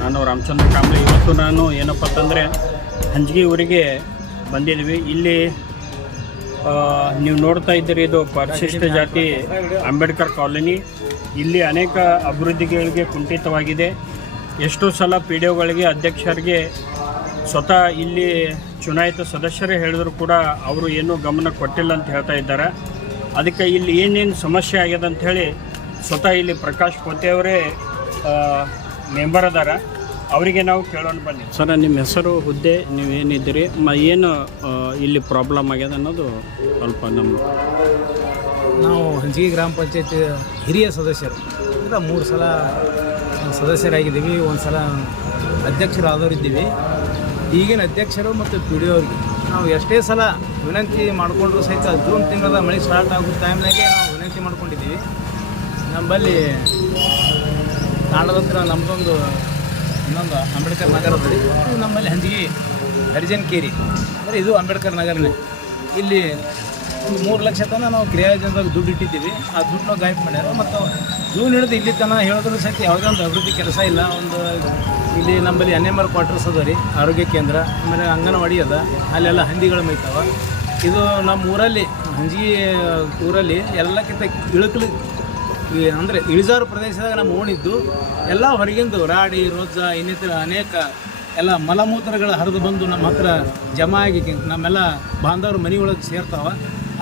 ನಾನು ರಾಮಚಂದ್ರ ಕಾಂಬ್ಳೆ. ಇವತ್ತು ನಾನು ಏನಪ್ಪ ಅಂತಂದರೆ ಹಂಜಗಿ ಊರಿಗೆ ಬಂದಿದ್ವಿ. ಇಲ್ಲಿ ನೀವು ನೋಡ್ತಾ ಇದ್ದೀರಿ, ಇದು ಪರಿಶಿಷ್ಟ ಜಾತಿ ಅಂಬೇಡ್ಕರ್ ಕಾಲೋನಿ. ಇಲ್ಲಿ ಅನೇಕ ಅಭಿವೃದ್ಧಿಗಳಿಗೆ ಕುಂಠಿತವಾಗಿದೆ. ಎಷ್ಟೋ ಸಲ ಪಿ ಡಿ ಒಗಳಿಗೆ, ಅಧ್ಯಕ್ಷರಿಗೆ, ಸ್ವತಃ ಇಲ್ಲಿ ಚುನಾಯಿತ ಸದಸ್ಯರೇ ಹೇಳಿದ್ರು ಕೂಡ ಅವರು ಏನೂ ಗಮನ ಕೊಟ್ಟಿಲ್ಲ ಅಂತ ಹೇಳ್ತಾ ಇದ್ದಾರೆ. ಅದಕ್ಕೆ ಇಲ್ಲಿ ಏನೇನು ಸಮಸ್ಯೆ ಆಗಿದೆ ಅಂಥೇಳಿ ಸ್ವತಃ ಇಲ್ಲಿ ಪ್ರಕಾಶ್ ಕೋತೆಯವರೇ ಮೆಂಬರ್ ಅದಾರ, ಅವರಿಗೆ ನಾವು ಕೇಳೋಣ ಬನ್ನಿ. ಸರ್, ನಿಮ್ಮ ಹೆಸರು, ಹುದ್ದೆ, ನೀವೇನಿದ್ದೀರಿ, ಏನು ಇಲ್ಲಿ ಪ್ರಾಬ್ಲಮ್ ಆಗ್ಯದ ಅನ್ನೋದು ಸ್ವಲ್ಪ ನಾವು ಹಂಜಗಿ ಗ್ರಾಮ ಪಂಚಾಯತ್ ಹಿರಿಯ ಸದಸ್ಯರು ಅಂದರೆ 3 ಸಲ ಸದಸ್ಯರಾಗಿದ್ದೀವಿ, 1 ಸಲ ಅಧ್ಯಕ್ಷರಾದವರಿದ್ದೀವಿ. ಈಗಿನ ಅಧ್ಯಕ್ಷರು ಮತ್ತು ಪಿ ಡಿ ಅವ್ರಿಗೆ ನಾವು ಎಷ್ಟೇ ಸಲ ವಿನಂತಿ ಮಾಡಿಕೊಂಡ್ರು ಸಹಿತ ಜೂನ್ ತಿಂಗಳ ಮಳೆ ಸ್ಟಾರ್ಟ್ ಆಗೋ ಟೈಮ್ನಾಗೆ ನಾವು ವಿನಂತಿ ಮಾಡ್ಕೊಂಡಿದ್ದೀವಿ. ನಮ್ಮಲ್ಲಿ ತಾಂಡದ ಹತ್ರ ನಮ್ಮದೊಂದು ಇನ್ನೊಂದು ಅಂಬೇಡ್ಕರ್ ನಗರ ಅದ. ನಮ್ಮಲ್ಲಿ ಹಂಜಗಿ ಹರಿಜನ್ ಕೇರಿ ಅಂದರೆ ಇದು ಅಂಬೇಡ್ಕರ್ ನಗರನೇ. ಇಲ್ಲಿ ಒಂದು 3 ಲಕ್ಷ ತನಕ ನಾವು ಕ್ರಿಯಾಯೋಜನೆದಾಗ ದುಡ್ಡು ಇಟ್ಟಿದ್ದೀವಿ. ಆ ದುಡ್ಡನ್ನ ಗಾಯಬ್ ಮಾಡ್ಯಾರ. ಮತ್ತು ಜೂನ್ ಹಿಡಿದು ಇಲ್ಲಿ ತನಕ ಹೇಳಿದ್ರು ಸಹಿತ ಯಾವುದೇ ಒಂದು ಅಭಿವೃದ್ಧಿ ಕೆಲಸ ಇಲ್ಲ. ಇಲ್ಲಿ ನಮ್ಮಲ್ಲಿ NMR ಕ್ವಾರ್ಟರ್ಸ್ ಅದ ರೀ, ಆರೋಗ್ಯ ಕೇಂದ್ರ, ಆಮೇಲೆ ಅಂಗನವಾಡಿ ಅದ, ಅಲ್ಲೆಲ್ಲ ಹಂದಿಗಳು ಮೈತಾವ. ಇದು ನಮ್ಮ ಊರಲ್ಲಿ, ಹಂಜಗಿ ಊರಲ್ಲಿ ಎಲ್ಲಕ್ಕಿಂತ ಇಳಕಲು ಅಂದರೆ ಇಳಿಜಾರು ಪ್ರದೇಶದಾಗ ನಮ್ಮ ಓಣಿದ್ದು ಎಲ್ಲ ಹೊರಗಿಂದು ರಾಡಿ, ರೋಜ, ಇನ್ನಿತರ ಅನೇಕ ಎಲ್ಲ ಮಲಮೂತ್ರಗಳ ಹರಿದು ಬಂದು ನಮ್ಮ ಹತ್ರ ಜಮಾ ಆಗಿ ನಮ್ಮೆಲ್ಲ ಬಾಂಧವರು ಮನೆಯೊಳಗೆ ಸೇರ್ತಾವೆ.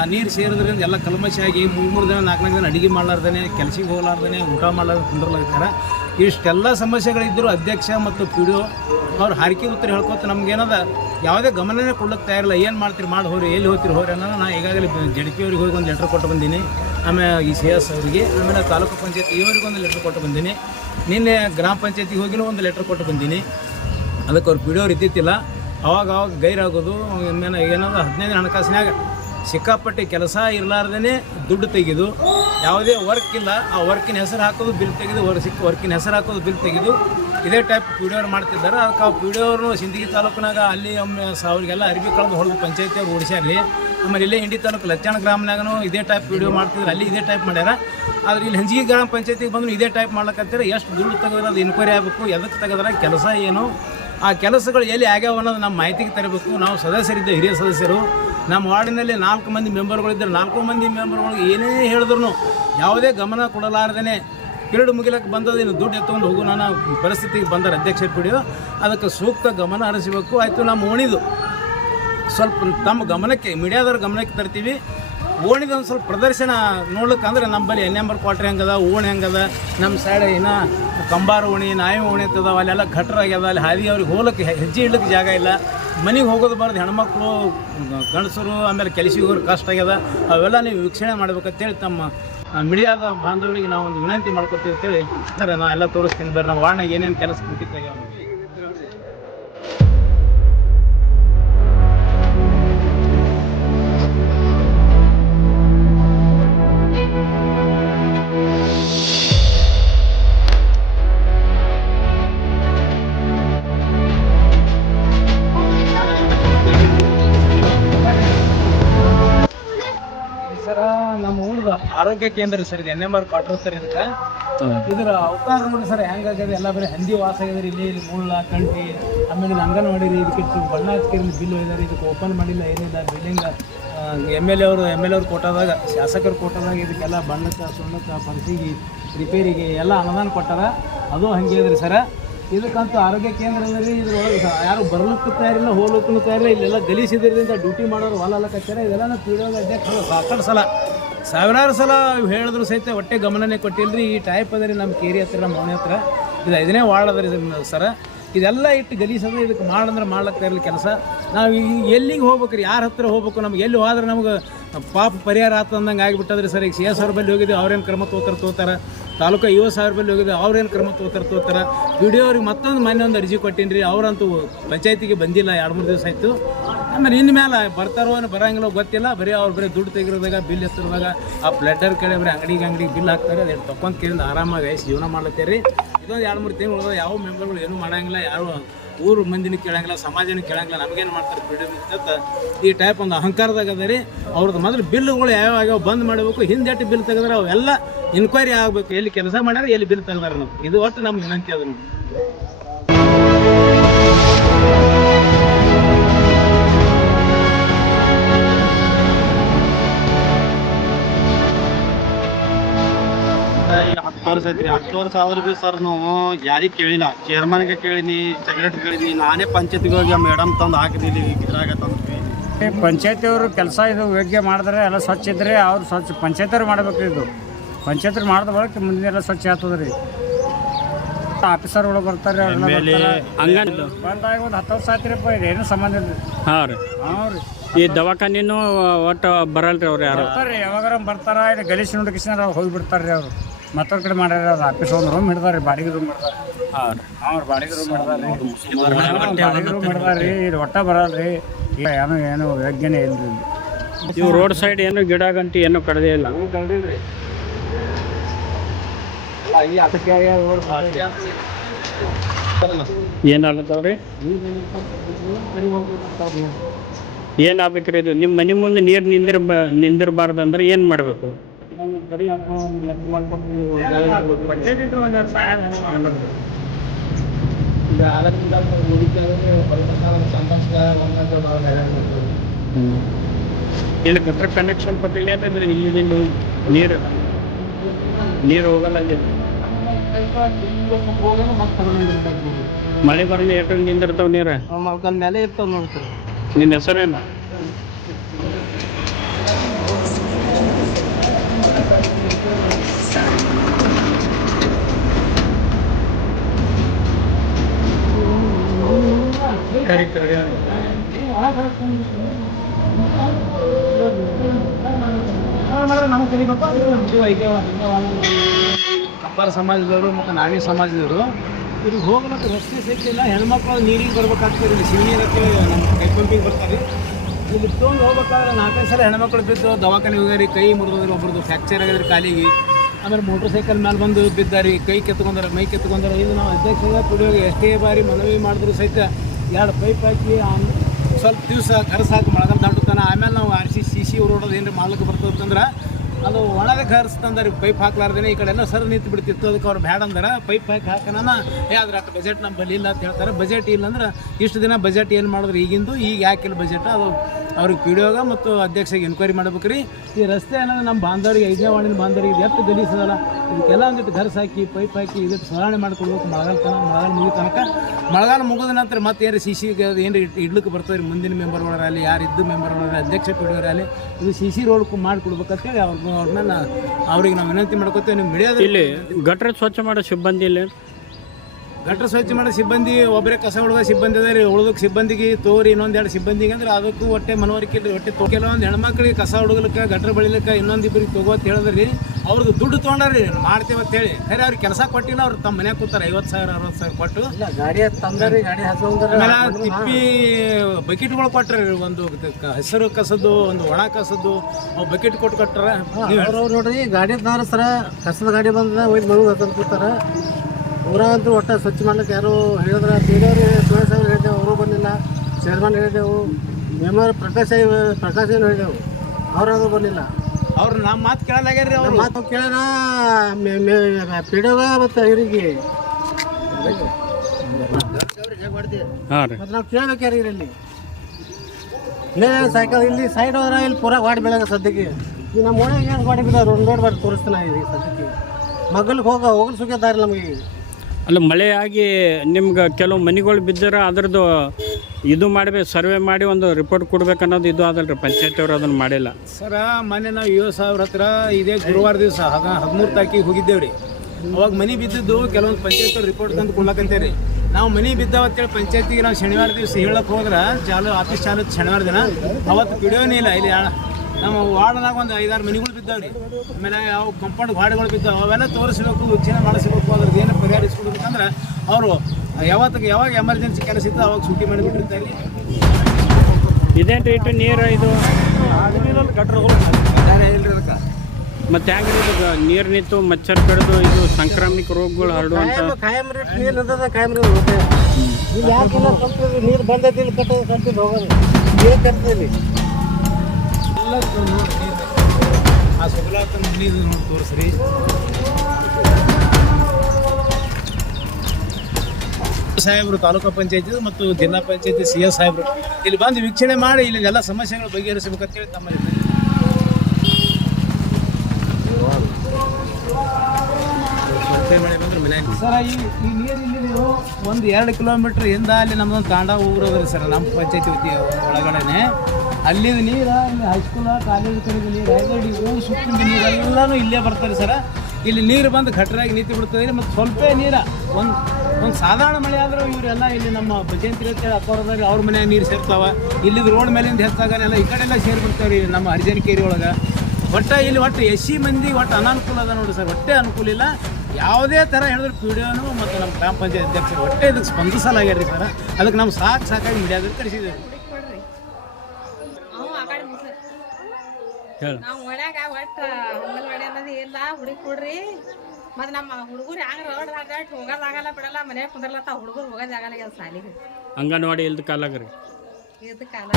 ಆ ನೀರು ಸೇರೋದ್ರಿಂದ ಎಲ್ಲ ಕಲ್ಮಶ ಆಗಿ 3 ದಿನ 4 ದಿನ ಅಡುಗೆ ಮಾಡ್ಲಾರ್ದೇ, ಕೆಲಸಕ್ಕೆ ಹೋಗ್ಲಾರ್ದೇ, ಊಟ ಮಾಡ್ಲಾರ್ದೆ ಕುಂದ್ರಲಾಗ್ತಾರೆ. ಇಷ್ಟೆಲ್ಲ ಸಮಸ್ಯೆಗಳಿದ್ದರೂ ಅಧ್ಯಕ್ಷ ಮತ್ತು ಪಿ ಡಿ ಒ ಅವ್ರು ಹಾರಿಕೆ ಉತ್ತರ ಹೇಳ್ಕೊತ ನಮ್ಗೇನದ ಯಾವುದೇ ಗಮನನೇ ಕೊಡ್ಲಿಕ್ಕೆ ತಯಾರಿಲ್ಲ. ಏನು ಮಾಡ್ತೀರಿ ಮಾಡಿ ಹೋರಿ, ಎಲ್ಲಿ ಹೋಗ್ತೀರಿ ಹೋರಿ ಅನ್ನೋದು. ನಾನು ಈಗಾಗಲೇ JDP ಅವ್ರಿಗೆ ಹೋಗಿ ಒಂದು ಲೆಟ್ರ್ ಕೊಟ್ಟು ಬಂದೀನಿ, ಆಮೇಲೆ ಈ CS ಅವರಿಗೆ, ಆಮೇಲೆ ತಾಲೂಕು ಪಂಚಾಯತ್ ಇವರಿಗೆ ಒಂದು ಲೆಟ್ರ್ ಕೊಟ್ಟು ಬಂದೀನಿ. ನಿನ್ನೆ ಗ್ರಾಮ ಪಂಚಾಯತಿಗೆ ಹೋಗಿನೂ ಒಂದು ಲೆಟ್ರ್ ಕೊಟ್ಟು ಬಂದೀನಿ. ಅದಕ್ಕೆ ಅವ್ರು ಪಿ ಡಿ ಅವ್ರು ಇದ್ದಿತ್ತಿಲ್ಲ. ಅವಾಗ ಗೈರಾಗೋದು ಏನಾದ್ರು 15 ಹಣಕಾಸಿನಾಗ ಸಿಕ್ಕಾಪಟ್ಟೆ ಕೆಲಸ ಇರಲಾರ್ದೇ ದುಡ್ಡು ತೆಗೆದು, ಯಾವುದೇ ವರ್ಕ್ ಇಲ್ಲ, ಆ ವರ್ಕಿನ ಹೆಸರು ಹಾಕೋದು ಬಿಲ್ ತೆಗೆದು, ವರ್ಕಿನ ಹೆಸರು ಹಾಕೋದು ಬಿಲ್ ತೆಗೆದು ಇದೇ ಟೈಪ್ ಪಿ ಡಿ ಅವ್ರು ಮಾಡ್ತಿದ್ದಾರೆ. ಅದಕ್ಕೆ ಆ ಪಿ ಡಿ ಅವರು ಸಿಂದಗಿ ತಾಲೂಕಿನಾಗ ಅಲ್ಲಿ ಅವ್ರಿಗೆಲ್ಲ ಅರಿವಿ ಕಳೆದು ಹೊಡೆದು ಪಂಚಾಯತಿ ಅವ್ರು ಓಡಿಸ್ಯಾರಿ. ಆಮೇಲೆ ಇಲ್ಲೇ ಇಂಡಿ ತಾಲೂಕು ಲಚ್ಚಾಣ ಗ್ರಾಮನಾಗೂ ಇದೇ ಟೈಪ್ ಪಿ ಡಿ ಒ ಮಾಡ್ತಿದ್ರು, ಅಲ್ಲಿ ಇದೇ ಟೈಪ್ ಮಾಡ್ಯಾರ. ಆದರೆ ಇಲ್ಲಿ ಹಂಜಗಿ ಗ್ರಾಮ ಪಂಚಾಯತಿಗೆ ಬಂದು ಇದೇ ಟೈಪ್ ಮಾಡ್ಲಕ್ಕಂತಾರೆ. ಎಷ್ಟು ದುಡ್ಡು ತೆಗೆದ್ರೆ ಅದು ಇನ್ಕ್ವೈರಿ ಆಗಬೇಕು, ಎದಕ್ಕೆ ತೆಗೆದ್ರೆ ಕೆಲಸ ಏನು, ಆ ಕೆಲಸಗಳು ಎಲ್ಲಿ ಆಗ್ಯಾವ ಅನ್ನೋದು ನಮ್ಮ ಮಾಹಿತಿಗೆ ತರಬೇಕು. ನಾವು ಸದಸ್ಯರಿದ್ದ ಹಿರಿಯ ಸದಸ್ಯರು, ನಮ್ಮ ವಾರ್ಡಿನಲ್ಲಿ 4 ಮಂದಿ ಮೆಂಬರ್ಗಳಿದ್ದರೆ 4 ಮಂದಿ ಮೆಂಬರ್ಗಳಿಗೆ ಏನೇ ಹೇಳಿದ್ರು ಯಾವುದೇ ಗಮನ ಕೊಡಲಾರ್ದೇ ಪಿರಿಯಡ್ ಮುಗಿಲಕ್ಕೆ ಬಂದದೇನು ದುಡ್ಡು ಎತ್ಕೊಂಡು ಹೋಗು ನನ್ನ ಪರಿಸ್ಥಿತಿಗೆ ಬಂದರೆ ಅಧ್ಯಕ್ಷ ಪಿ ಡಿ ಒ ಅದಕ್ಕೆ ಸೂಕ್ತ ಗಮನ ಹರಿಸಬೇಕು. ಆಯಿತು, ನಮ್ಮ ಓಣಿದು ಸ್ವಲ್ಪ ತಮ್ಮ ಗಮನಕ್ಕೆ, ಮೀಡಿಯಾದವ್ರ ಗಮನಕ್ಕೆ ತರ್ತೀವಿ. ಓಣಿದೊಂದು ಸ್ವಲ್ಪ ಪ್ರದರ್ಶನ ನೋಡ್ಲಿಕ್ಕೆ ಅಂದರೆ ನಮ್ಮಲ್ಲಿ NMR ಕ್ವಾರ್ಟರ್ ಹೆಂಗದ, ಓಣಿ ಹೆಂಗದ, ನಮ್ಮ ಸೈಡ್ ಏನೋ ಕಂಬಾರ ಓಣಿ, ನಾಯಿ ಓಣಿ ಅಂತದಾವ, ಅಲ್ಲೆಲ್ಲ ಗಟ್ರ ಆಗ್ಯದ. ಅಲ್ಲಿ ಹಾದಿ ಅವ್ರಿಗೆ ಹೋಗ್ಲಿಕ್ಕೆ, ಹೆಜ್ಜೆ ಇಡ್ಲಿಕ್ಕೆ ಜಾಗ ಇಲ್ಲ. ಮನೆಗೆ ಹೋಗೋದು ಬಾರ್ದು, ಹೆಣ್ಮಕ್ಳು ಗಂಡಸರು ಆಮೇಲೆ ಕೆಲಸಿಗೆ ಹೋಗೋರು ಕಷ್ಟ ಆಗ್ಯದ. ಅವೆಲ್ಲ ನೀವು ವೀಕ್ಷಣೆ ಮಾಡ್ಬೇಕಂತೇಳಿ ತಮ್ಮ ಮೀಡಿಯಾದ ಬಾಂಧವರಿಗೆ ನಾವು ಒಂದು ವಿನಂತಿ ಮಾಡ್ಕೊತೀವಿ ಅಂತೇಳಿ ಸರ್ ನಾನು ಎಲ್ಲ ತೋರಿಸ್ತೀನಿ. ಬರ್ರಿ, ನಮ್ಮ ವಾರ್ಡ್ನಾಗ ಏನೇನು ಕೆಲಸ ಮುಗಿತಾಗ್ಯಾವ. ನಮ್ಮ ಊರದ ಆರೋಗ್ಯ ಕೇಂದ್ರ ಸರ್, ಇದು NMR ಕ್ವಾರ್ಟರ್ ಸರ್. ಇದಕ್ಕೆ ಇದರ ಅವತಾರ ನೋಡಿ ಸರ್ ಹೆಂಗಾಗ್ಯದ. ಎಲ್ಲ ಬರೀ ಹಂದಿ ವಾಸ ಆಗ್ಯದ್ರಿ. ಇಲ್ಲಿ ಮುಳ್ಳ ಕಂಟಿ, ಆಮೇಲೆ ಅಂಗನವಾಡಿ ರೀ, ಇದಕ್ಕೆ ಬಣ್ಣ ಹಚ್ಚಿರಿ, ಬಿಲ್ ಹೋಯ್ದಾರೆ. ಇದಕ್ಕೆ ಓಪನ್ ಮಾಡಿಲ್ಲ, ಏನಿಲ್ಲ. ಬಿಲ್ಡಿಂಗ್ MLA ಅವ್ರು ಕೊಟ್ಟಾದಾಗ, ಶಾಸಕರು ಕೊಟ್ಟಾದಾಗ ಇದಕ್ಕೆಲ್ಲ ಬಣ್ಣಕ್ಕೆ, ಸುಣ್ಣಕ್ಕೆ, ಪರ್ಸಿಗೆ, ರಿಪೇರಿಗೆ ಎಲ್ಲ ಅನುದಾನ ಕೊಟ್ಟಾರ. ಅದು ಹಂಗೆ ಇದ್ರಿ ಸರ. ಇದಕ್ಕಂತೂ ಆರೋಗ್ಯ ಕೇಂದ್ರದಲ್ಲಿ ಇದ್ರೊಳಗೆ ಯಾರು ಬರ್ಲಿಕ್ಕೂ ತಯಾರಿಲ್ಲ, ಹೋಗ್ಲಿಕ್ಕೂ ತಯಾರಿಲ್ಲ. ಇಲ್ಲೆಲ್ಲ ಗಲೀಸಿದ್ರಿಂದ ಡ್ಯೂಟಿ ಮಾಡೋರು ಹೊಲ ಕಚ್ಚಾರ. ಇದೆಲ್ಲ ಪಿ ಡಿ ಒ ಅಧ್ಯಕ್ಷರು ಸಾಕಷ್ಟು ಸಲ, ಸಾವಿರಾರು ಸಲ ಹೇಳಿದ್ರು ಸಹಿತ ಹೊಟ್ಟೆ ಗಮನನೇ ಕೊಟ್ಟಿಲ್ಲರಿ. ಈ ಟೈಪ್ ಅದರಿ ನಮ್ಮ ಕೇರಿ ಹತ್ರ, ನಮ್ಮ ಮನೆ ಹತ್ರ. ಇದು 5ನೇ ವಾರ್ಡ್ ಅದ ರೀ ಸರ. ಇದೆಲ್ಲ ಇಟ್ಟು ಗಲೀಸಂದ್ರೆ ಇದಕ್ಕೆ ಮಾಡಂದ್ರೆ ಮಾಡ್ಲಿಕ್ಕೆ ಇರಲಿ ಕೆಲಸ. ನಾವು ಎಲ್ಲಿಗೆ ಹೋಗ್ಬೇಕು ರೀ, ಯಾರ ಹತ್ರ ಹೋಗ್ಬೇಕು, ನಮ್ಗೆ ಎಲ್ಲಿ ಹೋದ್ರೆ ನಮ್ಗೆ ಪಾಪ ಪರಿಹಾರ ಆತ ಅಂದಂಗೆ ಆಗಿಬಿಟ್ಟದ್ರಿ ಸರ್. ಈಗ CS ಅವ್ರ ಬಳಿ ಹೋಗಿದ್ದೀವಿ, ಅವ್ರೇನು ಕ್ರಮ ತೋತಾರೆ. ತಾಲೂಕು 50,000 ಬಳಿ ಹೋಗಿದ್ದೀವಿ, ಅವ್ರೇನು ಕ್ರಮ ತೋತಾರೆ. ಪಿ ಡಿ ಅವ್ರಿಗೆ ಮತ್ತೊಂದು ಮೊನ್ನೆ ಒಂದು ಅರ್ಜಿ ಕೊಟ್ಟೀನಿ ರೀ. ಅವರಂತೂ ಪಂಚಾಯತಿಗೆ ಬಂದಿಲ್ಲ, 2-3 ದಿವಸ ಆಯಿತು. ಆಮೇಲೆ ಇನ್ಮೇಲೆ ಬರ್ತಾರೋ ಬರೋಂಗಿಲ್ಲ ಗೊತ್ತಿಲ್ಲ. ಬರೀ ಅವ್ರು ಬರೀ ದುಡ್ಡು ತೆಗಿರೋದಾಗ, ಬಿಲ್ ಎತ್ತಿರೋದಾಗ, ಆ ಪ್ಲೆಡ್ಡರ್ ಕಡೆ ಬರೀ ಅಂಗಡಿಗೆ ಬಿಲ್ ಹಾಕ್ತಾರೆ. ಅದು ತಗೊಂಡು ಕೇಳಿದ ಆರಾಮಾಗಿ ಜೀವನ ಮಾಡ್ಲತ್ತೀರಿ. ಇದೊಂದು 2-3 ತಿಂಗಳು ಯಾವ ಮೆಂಬರ್ಗಳು ಏನೂ ಮಾಡೋಂಗಿಲ್ಲ, ಯಾರು ಊರು ಮಂದಿನ ಕೇಳಂಗಿಲ್ಲ, ಸಮಾಜನ ಕೇಳಂಗಿಲ್ಲ. ನಮಗೇನು ಮಾಡ್ತಾರೆ ಪಿ ಡಿ ಒ ಈ ಟೈಪ್ ಒಂದು ಅಹಂಕಾರದಾಗ ಅದ ರೀ. ಅವ್ರದ್ದು ಮೊದಲು ಬಿಲ್ಗಳು ಯಾವ್ಯಾವ ಬಂದ್ ಮಾಡಬೇಕು, ಹಿಂದೆಟ್ಟು ಬಿಲ್ ತೆಗೆದ್ರೆ ಅವೆಲ್ಲ ಇನ್ಕ್ವೈರಿ ಆಗಬೇಕು. ಎಲ್ಲಿ ಕೆಲಸ ಮಾಡ್ಯಾರ, ಎಲ್ಲಿ ಬಿಲ್ ತೆಗೆದಾರ. ಇದು ಒಟ್ಟು ನಮ್ಮ ವಿನಂತಿ ಅದ. ಈಗ 10 ವರ್ಷ ಐತ್ರಿ. 10 ವರ್ಷ ಆದ್ರೂ ಭೀ ಸರ್ ನಾವು ಯಾರಿಗೆ ಕೇಳಿಲ್ಲ. ಚೇರ್ಮನ್ಗೆ ಕೇಳೀನಿ, ಸೆಕ್ರೆಟರಿ ಕೇಳೀನಿ, ನಾನೇ ಪಂಚಾಯತಿಗೆ ಹೋಗಿ ಮೇಡಮ್ ತಂದು ಹಾಕಿದೀನಿ ಇದ್ರಾಗ ತಂದು. ಪಂಚಾಯತಿಯವರು ಕೆಲಸ ಇದು ಯೋಗ್ಯ ಮಾಡಿದ್ರೆ ಎಲ್ಲ ಸ್ವಚ್ಛ ಇದ್ರೆ ಅವ್ರು ಸ್ವಚ್ಛ ಪಂಚಾಯತಿಯವ್ರು ಮಾಡ್ಬೇಕು. ಇದು ಪಂಚಾಯತ್ರು ಮಾಡಿದ ಬಳಕ ಮುಂದೆ ಎಲ್ಲ ಸ್ವಚ್ಛ ಆಗ್ತದೆ ರೀ. ಆಫೀಸರ್ಗಳು ಬರ್ತಾರೆ ಬಂದಾಗ ಒಂದು 10 ವರ್ಷ ಆಯ್ತಿರಪ್ಪ, ಇದು ಏನೂ ಸಂಬಂಧ ಇಲ್ಲ. ಹಾಂ ರೀ. ಹಾಂ ರೀ. ಈ ದವಾಖಾನಿನೂ ಒಟ್ಟು ಬರಲ್ರಿ ಅವ್ರು ಯಾರು ಬರ್ತಾರೆ, ಯಾವಾಗಾರ ಬರ್ತಾರ. ಇದು ಗಲೀಜು ನೋಡಿಕಿಸಿನ ಹೋಗಿಬಿಡ್ತಾರೆ ರೀ ಅವರು. ಮತ್ತವ್ರ ಕಡೆ ಮಾಡ್ಯಾರ ಅದು ಆಫೀಸ್ ಒಂದು ರೂಮ್ ಹಿಡ್ದಾರೆ, ಬಾಡಿಗೆ ರೂಮ್ ಹಿಡ್ದಾರೆ. ಹಾಂ ರೀ. ಅವ್ರು ಬಾಡಿಗೆ ರೂಮ್ ಹಿಡ್ದಾರೆ, ಬಾಡಿಗೆ ರೂಮ್ ಹಿಡ್ದಾರೆ ರೀ. ಇದು ಒಟ್ಟ ಬರಲ್ರಿ. ಈಗ ಏನು ಯೋಗ್ಯನೇ ಇಲ್ರಿ. ಇವು ರೋಡ್ ಸೈಡ್ ಏನು ಗಿಡ ಗಂಟಿ ಏನು ಕಡ್ದೇ ಇಲ್ಲ. ಏನಾಗ್ತಾವ್ರಿ? ಏನಾಗ್ಬೇಕ್ರಿ ಇದು? ನಿಮ್ಮ ಮನೆ ಮುಂದೆ ನೀರು ನಿಂದಿರಬಾರ್ದಂದ್ರೆ ಏನು ಮಾಡಬೇಕು? ಇಲ್ಲಿ ಗಟ್ರ ಕನೆಕ್ಷನ್ ಕೊಟ್ಟಿಲ್ಲ ಅಂತಂದ್ರೆ ಇಲ್ಲಿ ನೀರು ಹೋಗಲ್ಲ. ಮಳೆ ಬರಲಿ ಎಷ್ಟು ನಿಂದಿರ್ತಾವ ನೀರು ಮೇಲೆ ಇರ್ತಾವ ನೋಡ್ತಾರೆ. ನಿನ್ನ ಹೆಸರೇನು? ಅಪ್ಪಾರ ಸಮಾಜದವರು ಮತ್ತು ನಾವೇ ಸಮಾಜದವರು ಇವ್ರಿಗೆ ಹೋಗ್ಲಕ್ಕ ರಸ್ತೆ ಸಿಗ್ತಿಲ್ಲ. ಹೆಣ್ಮಕ್ಳು ನೀರಿಗೆ ಬರ್ಬೇಕಾಗ್ತದೆ. ಇಲ್ಲಿ ಶಿವನೀರು ನಮ್ಮ ಕೈ ಪಂಪಿಗೆ ಬರ್ತಾರೆ. ಇಲ್ಲಿ ತೊಗೊಂಡು ಹೋಗ್ಬೇಕಾದ್ರೆ 4-5 ಸಲ ಹೆಣ್ಮಕ್ಳು ಬಿದ್ದು ದವಾಖಾನೆ ಹೋಗ್ಯಾರಿ. ಕೈ ಮುರಿದ್ರೆ ಒಬ್ರದ್ದು ಫ್ರ್ಯಾಕ್ಚರ್ ಆಗಿದ್ರೆ ಕಾಲಿಗೆ. ಆಮೇಲೆ ಮೋಟ್ರ್ ಸೈಕಲ್ ಮೇಲೆ ಬಂದು ಬಿದ್ದಾರಿ, ಕೈ ಕೆತ್ಕೊಂಡಾರ, ಮೈ ಕೆತ್ಕೊಂಡಾರ. ಇದು ನಾವು ಅಧ್ಯಕ್ಷರ ಕುಡಿಯೋಗಿ ಎಷ್ಟೇ ಬಾರಿ ಮನವಿ ಮಾಡಿದ್ರು ಸಹಿತ 2 ಪೈಪ್ ಹಾಕಿ ಸ್ವಲ್ಪ ದಿವಸ ಕರೆಸಾಕಿ ಮಳೆಗಾಲ ದಾಟುತ್ತಾನೆ. ಆಮೇಲೆ ನಾವು RC ರೋಡೋದು ಏನಾರ ಮಾಡ್ಲಿಕ್ಕೆ ಬರ್ತದಂದ್ರೆ ಅದು ಒಳಗೆ ಕರೆಸ್ತಂದ್ರೆ ಪೈಪ್ ಹಾಕ್ಲಾರ್ದೇನೆ ಈ ಕಡೆ ಎಲ್ಲ ಸರ್ ನಿಂತು ಬಿಡ್ತಿತ್ತು. ಅದಕ್ಕೆ ಅವ್ರು ಬ್ಯಾಡ ಅಂದ್ರೆ ಪೈಪ್ ಹಾಕೋಣ ಯಾವ್ದ್ರ ಅಷ್ಟು ಬಜೆಟ್ ನಮ್ಮ ಬಳಿ ಇಲ್ಲ ಅಂತ ಹೇಳ್ತಾರೆ. ಬಜೆಟ್ ಇಲ್ಲ ಅಂದ್ರೆ ಇಷ್ಟು ದಿನ ಬಜೆಟ್ ಏನು ಮಾಡಿದ್ರು ಈಗಿಂದು ಈಗ ಯಾಕಿಲ್ಲ ಬಜೆಟ್? ಅದು ಅವ್ರಿಗೆ ಪಿಡಿಯೋಗ ಮತ್ತು ಅಧ್ಯಕ್ಷರಿಗೆ ಎನ್ಕ್ವೈರಿ ಮಾಡ್ಬೇಕು ರೀ. ಈ ರಸ್ತೆ ಅನ್ನೋದು ನಮ್ಮ ಬಾಂಧವರಿಗೆ 5ನೇ ವಾರ್ಡಿನ ಬಾಂಧವರಿಗೆ ಇದು ಎಷ್ಟು ಗಲೀಸದಲ್ಲ. ಇದಕ್ಕೆಲ್ಲ ಒಂದಿಟ್ಟು ಗರ್ಸ್ ಹಾಕಿ ಪೈಪ್ ಹಾಕಿ ಇದಕ್ಕೆ ಸುಧಾರಣೆ ಮಾಡಿಕೊಡ್ಬೇಕು. ಮಳೆಗಾಲ ಮುಗಿದ ತನಕ. ಮಳೆಗಾಲ ಮುಗಿದ ನಂತರ ಮತ್ತೆ ಏನು CC ಏನು ಇಡ್ಲಿಕ್ಕೆ ಬರ್ತದೆ ರೀ. ಮುಂದಿನ ಮೆಂಬರ್ಗಳಲ್ಲಿ ಯಾರು ಇದ್ದು ಮೆಂಬರ್ಗಳಲ್ಲಿ ಅಧ್ಯಕ್ಷ ಪಿಡಿಯೋರಲ್ಲಿ ಇದು CC ರೋಡ್ ಮಾಡಿಕೊಡ್ಬೇಕಂತೇಳಿ ಅವ್ರನ್ನ ಅವ್ರಿಗೆ ನಾವು ವಿನಂತಿ ಮಾಡ್ಕೊತೇವೆ. ನೀವು ಮಿಡಿಯೋದು ಇಲ್ಲಿ ಗಟ್ರ ಸ್ವಚ್ಛ ಮಾಡೋ ಸಿಬ್ಬಂದಿ ಇಲ್ಲ. ಗಟ್ರ ಸ್ವಚ್ಛ ಮಾಡೋ ಸಿಬ್ಬಂದಿ ಒಬ್ಬರೇ ಕಸ ಹುಡುಗ ಸಿಬ್ಬಂದಿ ಅದ ರೀ. ಉಳ್ದಕ್ಕೆ ಸಿಬ್ಬಂದಿಗೆ ತೋರಿ ಇನ್ನೊಂದೆರಡು ಸಿಬ್ಬಂದಿಗೆ ಅಂದ್ರೆ ಅದಕ್ಕೂ ಹೊಟ್ಟೆ ಮನವರಿಕೆ ಇಲ್ಲ ರೀ. ಹೊಟ್ಟೆ ಕೆಲವೊಂದು ಹೆಣ್ಮಕ್ಳಿಗೆ ಕಸ ಹುಡುಗಲಿಕ್ಕೆ ಗಟ್ರ ಬಳಿಲಿಕ್ಕೆ ಇನ್ನೊಂದಿಬ್ಬರಿಗೆ ತಗೋತ್ ಹೇಳಿದ್ರಿ. ಅವ್ರದ್ದು ದುಡ್ಡು ತೊಗೊಂಡ್ರಿ ಮಾಡ್ತೇವೆ ಅಂತೇಳಿ. ಖರೆ ಅವ್ರಿಗೆ ಕೆಲಸ ಕೊಟ್ಟಿಲ್ಲ. ಅವ್ರು ತಮ್ಮ ಮನ್ಯಾಗ ಕೂತಾರೆ 50,000 60,000 ಕೊಟ್ಟು. ಗಾಡಿ ತಂದ್ರಿ, ಗಾಡಿ ಆಮೇಲೆ ತಿಪ್ಪಿ ಬಕೆಟ್ಗಳು ಕೊಟ್ರಿ. ಒಂದು ಹಸಿರು ಕಸದ್ದು, ಒಂದು ಒಣ ಕಸದ್ದು ಬಕೆಟ್ ಕೊಟ್ಟು ಕೊಟ್ಟಾರ. ನೋಡ್ರಿ ಗಾಡಿ ತಂದ್ರ ಸರ ಕಸದ ಗಾಡಿ ಬಂದ ಒಯ್ದು ಮಳು ತಂದು ಕೂತಾರ. ಊರಾಗಂತೂ ಒಟ್ಟು ಸ್ವಚ್ಛ ಮಾಡ್ಲಿಕ್ಕೆ ಯಾರು ಹೇಳಿದ್ರೆ ಬೇರೆಯವ್ರು ಸುರೇಶ್ ಹೇಳಿದೆವು, ಅವರು ಬಂದಿಲ್ಲ. ಚೇರ್ಮನ್ ಹೇಳಿದೆವು, ಮೆಂಬರ್ ಪ್ರಕಾಶ್ ಏನು ಹೇಳಿದೆವು, ಅವ್ರಾದ್ರೂ ಬಂದಿಲ್ಲ. ಅವ್ರು ನಮ್ಮ ಮಾತು ಕೇಳಲಾಗ್ಯಾರ್ರಿ. ಅವ್ರು ಮಾತು ಕೇಳೋಣ ಪಿಡಿಯೋಗ ಮತ್ತು ಇವರಿಗೆ ಹಾಂ ರೀ. ಮತ್ತು ನಾವು ಕೇಳ್ಬೇಕು ಯಾರಿಗೆ ಇಲ್ಲಿ ಇಲ್ಲೇ ಸೈಕಲ್ ಇಲ್ಲಿ ಸೈಡ್ ಹೋದ್ರೆ ಇಲ್ಲಿ ಪೂರಾ ಗಾಡಿ ಬೆಳಗ್ಗೆ ಸದ್ಯಕ್ಕೆ. ಈಗ ನಮ್ಮ ಒಳಗೆ ಏನು ಗಾಡಿ ಬಿದ್ದಾವೆ ರೋಡ್ ಬಾಡಿ ತೋರಿಸ್ತಾನೆ ಈಗ ಸದ್ಯಕ್ಕೆ. ಮಗಲ್ಗೆ ಹೋಗಲು ಸುಖದಾರಿ ನಮಗೆ. ಅಲ್ಲ, ಮಳೆ ಆಗಿ ನಿಮ್ಗೆ ಕೆಲವು ಮನೆಗಳು ಬಿದ್ದರೆ ಅದರದ್ದು ಇದು ಮಾಡಬೇಕು, ಸರ್ವೆ ಮಾಡಿ ಒಂದು ರಿಪೋರ್ಟ್ ಕೊಡ್ಬೇಕು ಅನ್ನೋದು ಇದು ಅದಲ್ರಿ. ಪಂಚಾಯತಿಯವರು ಅದನ್ನು ಮಾಡಿಲ್ಲ ಸರ. ಮೊನ್ನೆ ನಾವು 7,000 ಹತ್ರ ಇದೇ ಗುರುವಾರ ದಿವಸ 13 ತಾರೀಕಿಗೆ ಹೋಗಿದ್ದೇವೆ ರೀ. ಅವಾಗ ಮನೆ ಬಿದ್ದಿದ್ದು ಕೆಲವೊಂದು ಪಂಚಾಯತ್ ರಿಪೋರ್ಟ್ ತಂದು ಕೊಡ್ಲಕ್ಕಂತೇರಿ. ನಾವು ಮನೆ ಬಿದ್ದಾವತ್ತೇಳಿ ಪಂಚಾಯತಿಗೆ ನಾವು ಶನಿವಾರ ದಿವಸ ಹೇಳಕ್ಕೆ ಹೋದ್ರೆ ಆಫೀಸ್ ಚಾಲು ಶನಿವಾರ ದಿನ. ಅವತ್ತು ಪಿಡಿಯೋನೇ ಇಲ್ಲ. ಇಲ್ಲಿ ನಮ್ಮ ವಾರ್ಡ್ನಾಗ ಒಂದು 5-6 ಮನೆಗಳು ಬಿದ್ದಾವೆ ರೀ. ಆಮೇಲೆ ಯಾವ ಕಂಪೌಂಡ್ ಗಾಡಿಗಳು ಬಿದ್ದಾವೆ. ಅವೆಲ್ಲ ತೋರಿಸ್ಬೇಕು, ವೀಕ್ಷಣೆ ಮಾಡಿಸ್ಬೇಕು. ಅದ್ರದ್ದು ಏನು ಪರಿಹಾರ ಇಸ್ಕೊಡ್ಬೇಕಂದ್ರೆ ಅವರು ಯಾವಾಗ ಎಮರ್ಜೆನ್ಸಿ ಕೆಲಸ ಇತ್ತು ಅವಾಗ ಸೂಟಿ ಮಾಡಿಬಿಟ್ಟಿರ್ತಾರೆ. ಇದೇನು ರೇಟು ನೀರು ಇದು ಗಟ್ರಗಳು ಇಲ್ರಿ ಅದಕ್ಕೆ. ಮತ್ತೆ ಹೆಂಗೆ ಇದು ನೀರು ನಿಂತು ಮಚ್ಚರ್ ಕಡಿದು ಇದು ಸಾಂಕ್ರಾಮಿಕ ರೋಗಗಳು ಹರಡುವಂಥ ಕಾಯಂ ರೇಟ್ ನೀರು ಇರ್ತದೆ. ಕಾಯಂ ರೇಟ್ ಹೋಗುತ್ತೆ. ಇಲ್ಲಿ ಯಾಕಿಲ್ಲ ಕಲ್ತಿದ್ವಿ, ನೀರು ಬಂದೈತಿ ಇಲ್ಲಿ ಕಟ್ಟಿದ್ದು ಹೋಗೋದು ಏನು ಕಟ್ತಿದ್ವಿ ಎಲ್ಲ ನೋಡಿ. ಆ ಸುಗಲಾತ ನೀರು ನೋಡಿ ತೋರಿಸ್ರಿ. ಸಾಹೇಬರು ತಾಲೂಕು ಪಂಚಾಯತಿ ಮತ್ತು ಜಿಲ್ಲಾ ಪಂಚಾಯತಿ CS ಸಾಹೇಬರು ಇಲ್ಲಿ ಬಂದು ವೀಕ್ಷಣೆ ಮಾಡಿ ಇಲ್ಲಿ ಎಲ್ಲ ಸಮಸ್ಯೆಗಳು ಬಗೆಹರಿಸಬೇಕಂತೇಳಿ ತಮ್ಮಲ್ಲಿ ಸರ್ ಈ ನೀರು ಇಲ್ಲಿ ನೀವು ಒಂದು 2 ಕಿಲೋಮೀಟ್ರ್ ಹಿಂದ ಅಲ್ಲಿ ನಮ್ಮದೊಂದು ತಾಂಡ ಊರೋದ್ರಿ ಸರ್ ನಮ್ಮ ಪಂಚಾಯತಿ ಒಳಗಡೆ ಅಲ್ಲಿದ ನೀರು ಇಲ್ಲಿ ಹೈಸ್ಕೂಲ ಕಾಲೇಜ್ ಕಡೆಗೆ ನೀರು ಹೈದಡಿ ಊರು ಸುತ್ತಿನ ನೀರೆಲ್ಲನೂ ಇಲ್ಲೇ ಬರ್ತಾರೆ ಸರ್. ಇಲ್ಲಿ ನೀರು ಬಂದು ಘಟರಾಗಿ ನಿಂತು ಬಿಡ್ತದೆ ಮತ್ತು ಸ್ವಲ್ಪ ನೀರು ಒಂದು ಸಾಧಾರಣ ಮಳೆ ಆದರೂ ಇವರೆಲ್ಲ ಇಲ್ಲಿ ನಮ್ಮ ಭಜಂತ್ರಿ ಅಂತೇಳಿ ಅಕ್ಕವ್ರದಾರಿ ಅವ್ರ ಮನೆಯಾಗ ನೀರು ಸೇರ್ತಾವೆ. ಇಲ್ಲಿದ್ದು ರೋಡ್ ಮೇಲಿಂದ ಹೆಚ್ಚಾಗಲ್ಲ ಈ ಕಡೆಲ್ಲ ಸೇರಿಬಿಡ್ತಾವೆ ರೀ ನಮ್ಮ ಹರಿಜನಕೇರಿ ಒಳಗೆ. ಇಲ್ಲಿ SC ಮಂದಿ ಅನಾನುಕೂಲ ಅದ ನೋಡಿ ಸರ್, ಅನುಕೂಲ ಇಲ್ಲ. ಯಾವುದೇ ಥರ ಹೇಳಿದ್ರೆ PDOನು ಮತ್ತು ನಮ್ಮ ಗ್ರಾಮ ಪಂಚಾಯತ್ ಅಧ್ಯಕ್ಷರು ಇದಕ್ಕೆ ಸ್ಪಂದಿಸಲಾಗ್ಯಾರ ಸರ್. ಅದಕ್ಕೆ ನಾವು ಸಾಕಾಗಿ ಮೀಡಿಯಾದಲ್ಲಿ ಕಳಿಸಿದ್ದೇವೆ. ನಾವು ಹೊಡ್ಯಾಗ ಒಟ್ಟು ಅಂಗನವಾಡಿ ಅನ್ನೋದು ಇಲ್ಲ, ಹುಡುಗಿ ಕೊಡ್ರಿ. ಮತ್ತು ನಮ್ಮ ಹುಡುಗರು ಹ್ಯಾಂಗ ರೋಡ್ದಾಗ ಹೋಗೋದಾಗಲ್ಲ ಬಿಡಲ್ಲ, ಮನ್ಯಾಗ ಕುಂದ್ರಲತ್ತ ಹುಡುಗರು ಹೋಗೋದಾಗಲ್ಲ ಅದು ಸಾಲಿಗೆ. ಅಂಗನವಾಡಿ ಇಲ್ದ ಕಾಲಾಗ್ರಿ ಇದು ಕಾಲ